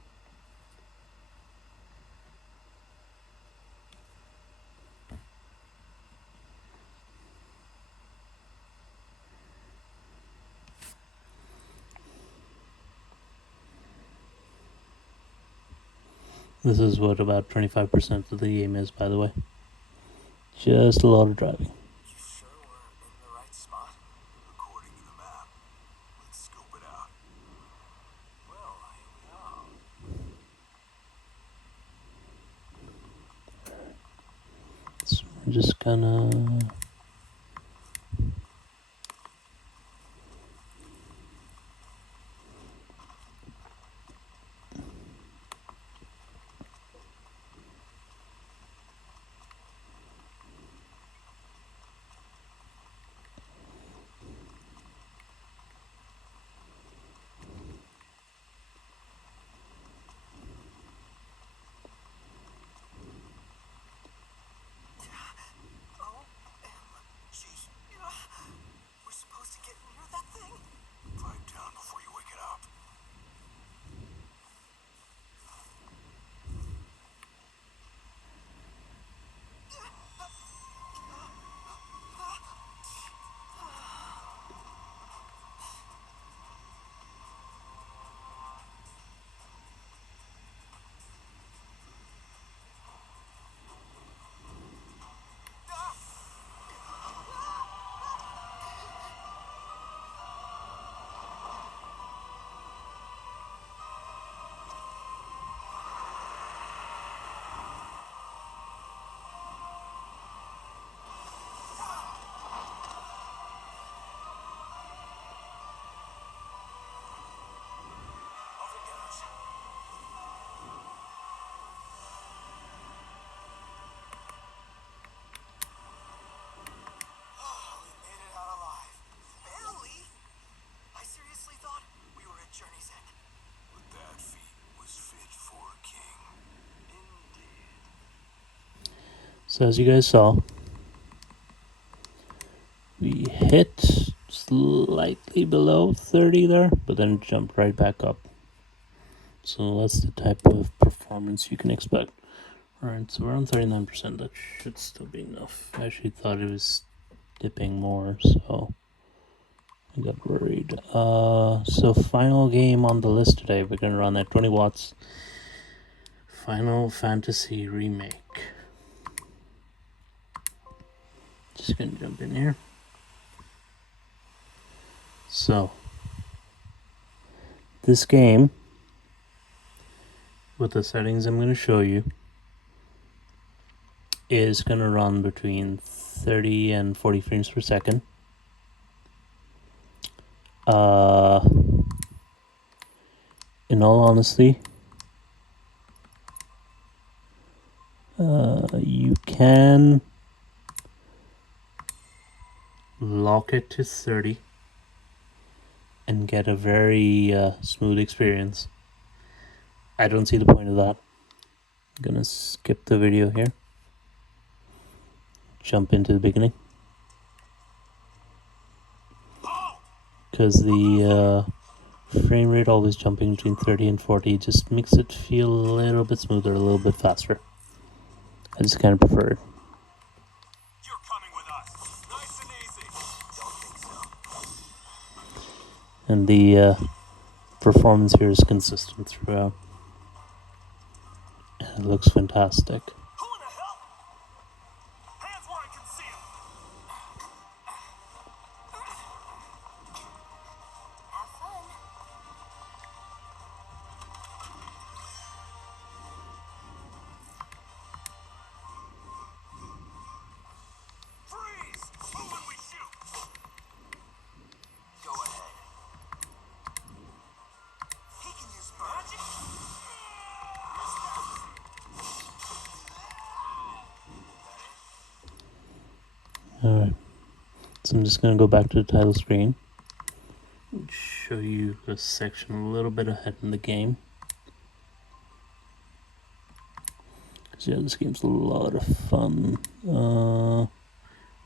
This is what about 25% of the game is, by the way. Just a lot of driving. You sure we're in the right spot? According to the map. Let's scope it out. Well, here we are. So we're just gonna. We're supposed to get near that thing? Pipe down before you wake it up. Off it goes. Oh, we made it out alive. Barely. I seriously thought we were at Journey's End. But that feat was fit for a king. Indeed. So as you guys saw, we hit slightly below 30 there, but then jumped right back up. So that's the type of performance you can expect. Alright, so we're on 39%. That should still be enough. I actually thought it was dipping more, so I got worried. So final game on the list today, we're gonna run at 20 watts. Final Fantasy Remake. Just gonna jump in here. So this game, with the settings I'm going to show you, is going to run between 30 and 40 frames per second. In all honesty, you can lock it to 30 and get a very smooth experience. I don't see the point of that. I'm gonna skip the video here. Jump into the beginning. Because the frame rate always jumping between 30 and 40 just makes it feel a little bit smoother, a little bit faster. I just kind of prefer it. You're coming with us. Nice and easy. Don't think so. And the performance here is consistent throughout. And it looks fantastic. Who in the hell? Hands where I can see him. Have fun. Freeze! Move and we shoot. Go ahead. He can use magic. Alright, so I'm just going to go back to the title screen and show you the section a little bit ahead in the game. So yeah, this game's a lot of fun.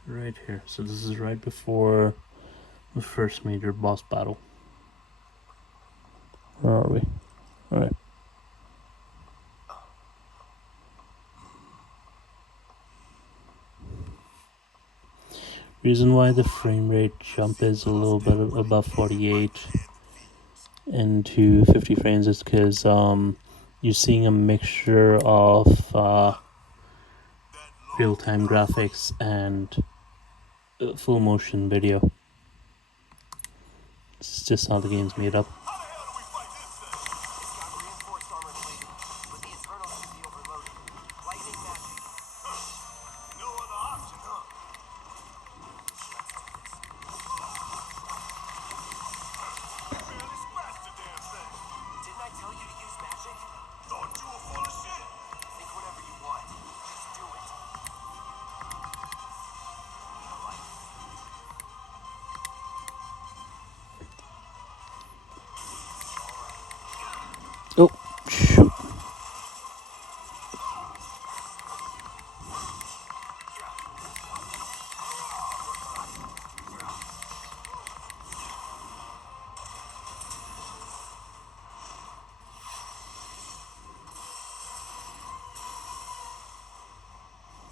Right here, so this is right before the first major boss battle. Where are we? Alright. Reason why the frame rate jump is a little bit above 48 into 50 frames is because you're seeing a mixture of real-time graphics and full motion video. It's just how the game's made up. How the hell do we fight this thing? It's got reinforced armor plating, but the internals should be overloaded. Lightning magic. No other option, huh? Barely scratched the damn thing. Didn't I tell you to use magic? Thought you were full of shit. Think whatever you want. Just do it. Oh, shoot.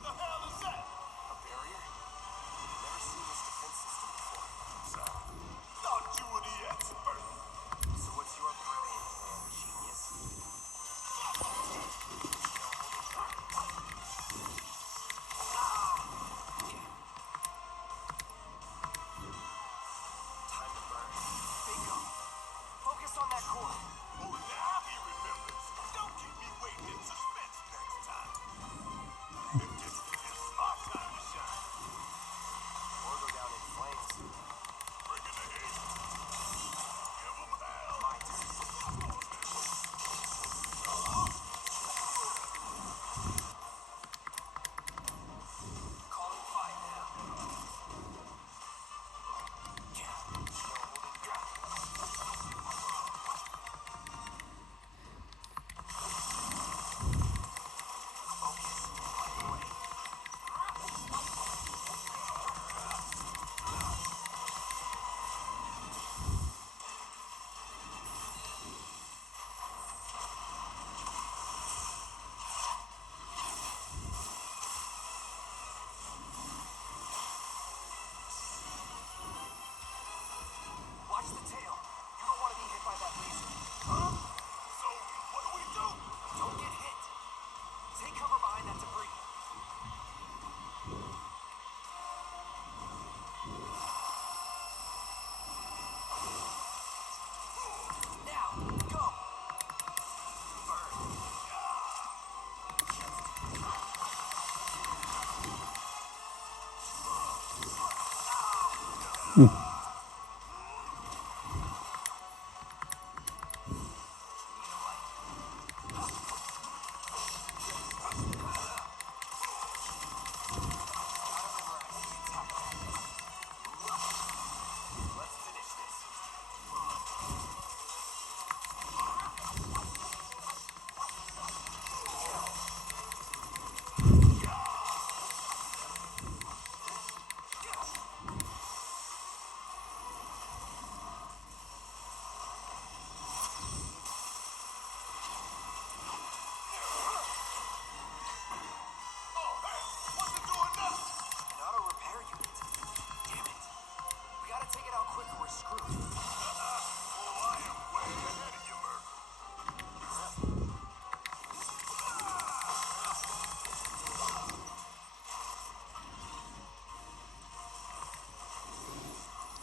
The hell is that? A barrier? Never seen this defense system before. Thought you were the expert. So what's your brilliant plan, genius?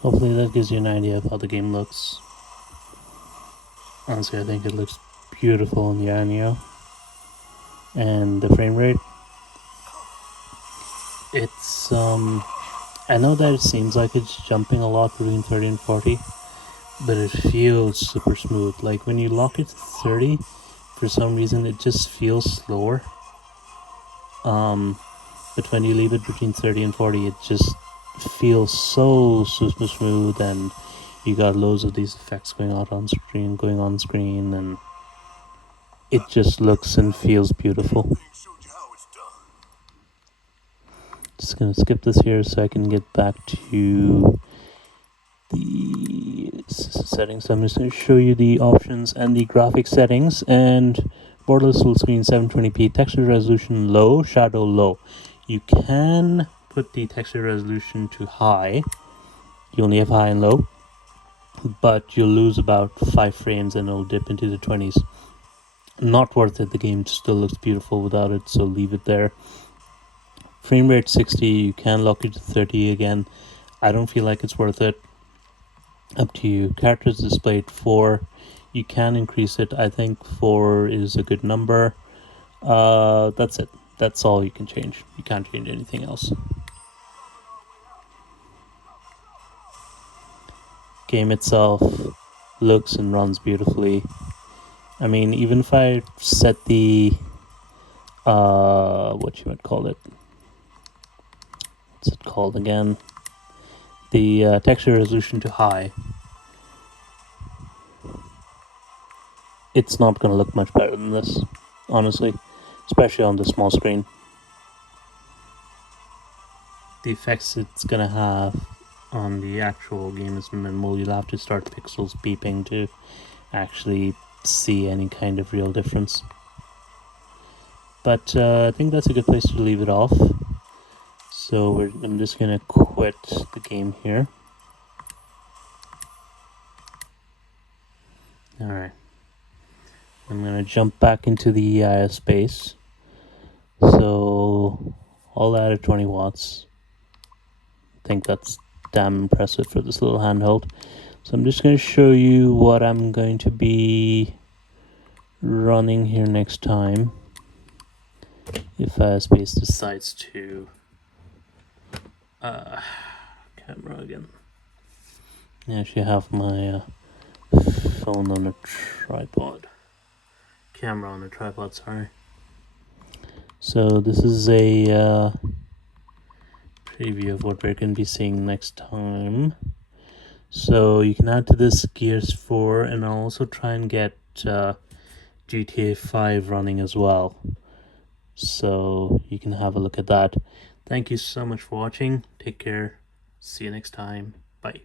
Hopefully that gives you an idea of how the game looks. Honestly, I think it looks beautiful in the AYANEO. And the frame rate, it's I know that it seems like it's jumping a lot between 30 and 40, but it feels super smooth. Like when you lock it to 30, for some reason it just feels slower. But when you leave it between 30 and 40, it just feels so super smooth, and you got loads of these effects going on screen, and it just looks and feels beautiful. Just gonna skip this here so I can get back to the settings. So I'm just going to show you the options and the graphic settings. And borderless full screen 720p, texture resolution low, shadow low. You can put the texture resolution to high. You only have high and low, but you'll lose about 5 frames and it'll dip into the 20s. Not worth it. The game still looks beautiful without it, so leave it there. Frame rate 60, you can lock it to 30 again. I don't feel like it's worth it. Up to you. Characters displayed 4. You can increase it. I think 4 is a good number. That's it. That's all you can change. You can't change anything else. Game itself looks and runs beautifully. I mean, even if I set the what you would call it, what's it called again? The texture resolution to high, it's not going to look much better than this, honestly, especially on the small screen. The effects it's going to have on the actual game is minimal. You'll have to start pixels beeping to actually see any kind of real difference. But I think that's a good place to leave it off. So I'm just going to quit the game here. Alright. I'm going to jump back into the EIS space. So all that at 20 watts. I think that's damn impressive for this little handheld. So I'm just going to show you what I'm going to be running here next time. If Space decides to camera again. I actually have my phone on a tripod. Camera on a tripod, sorry. So this is a preview of what we're going to be seeing next time. So you can add to this Gears 4, and I'll also try and get GTA 5 running as well. So you can have a look at that. Thank you so much for watching. Take care. See you next time. Bye.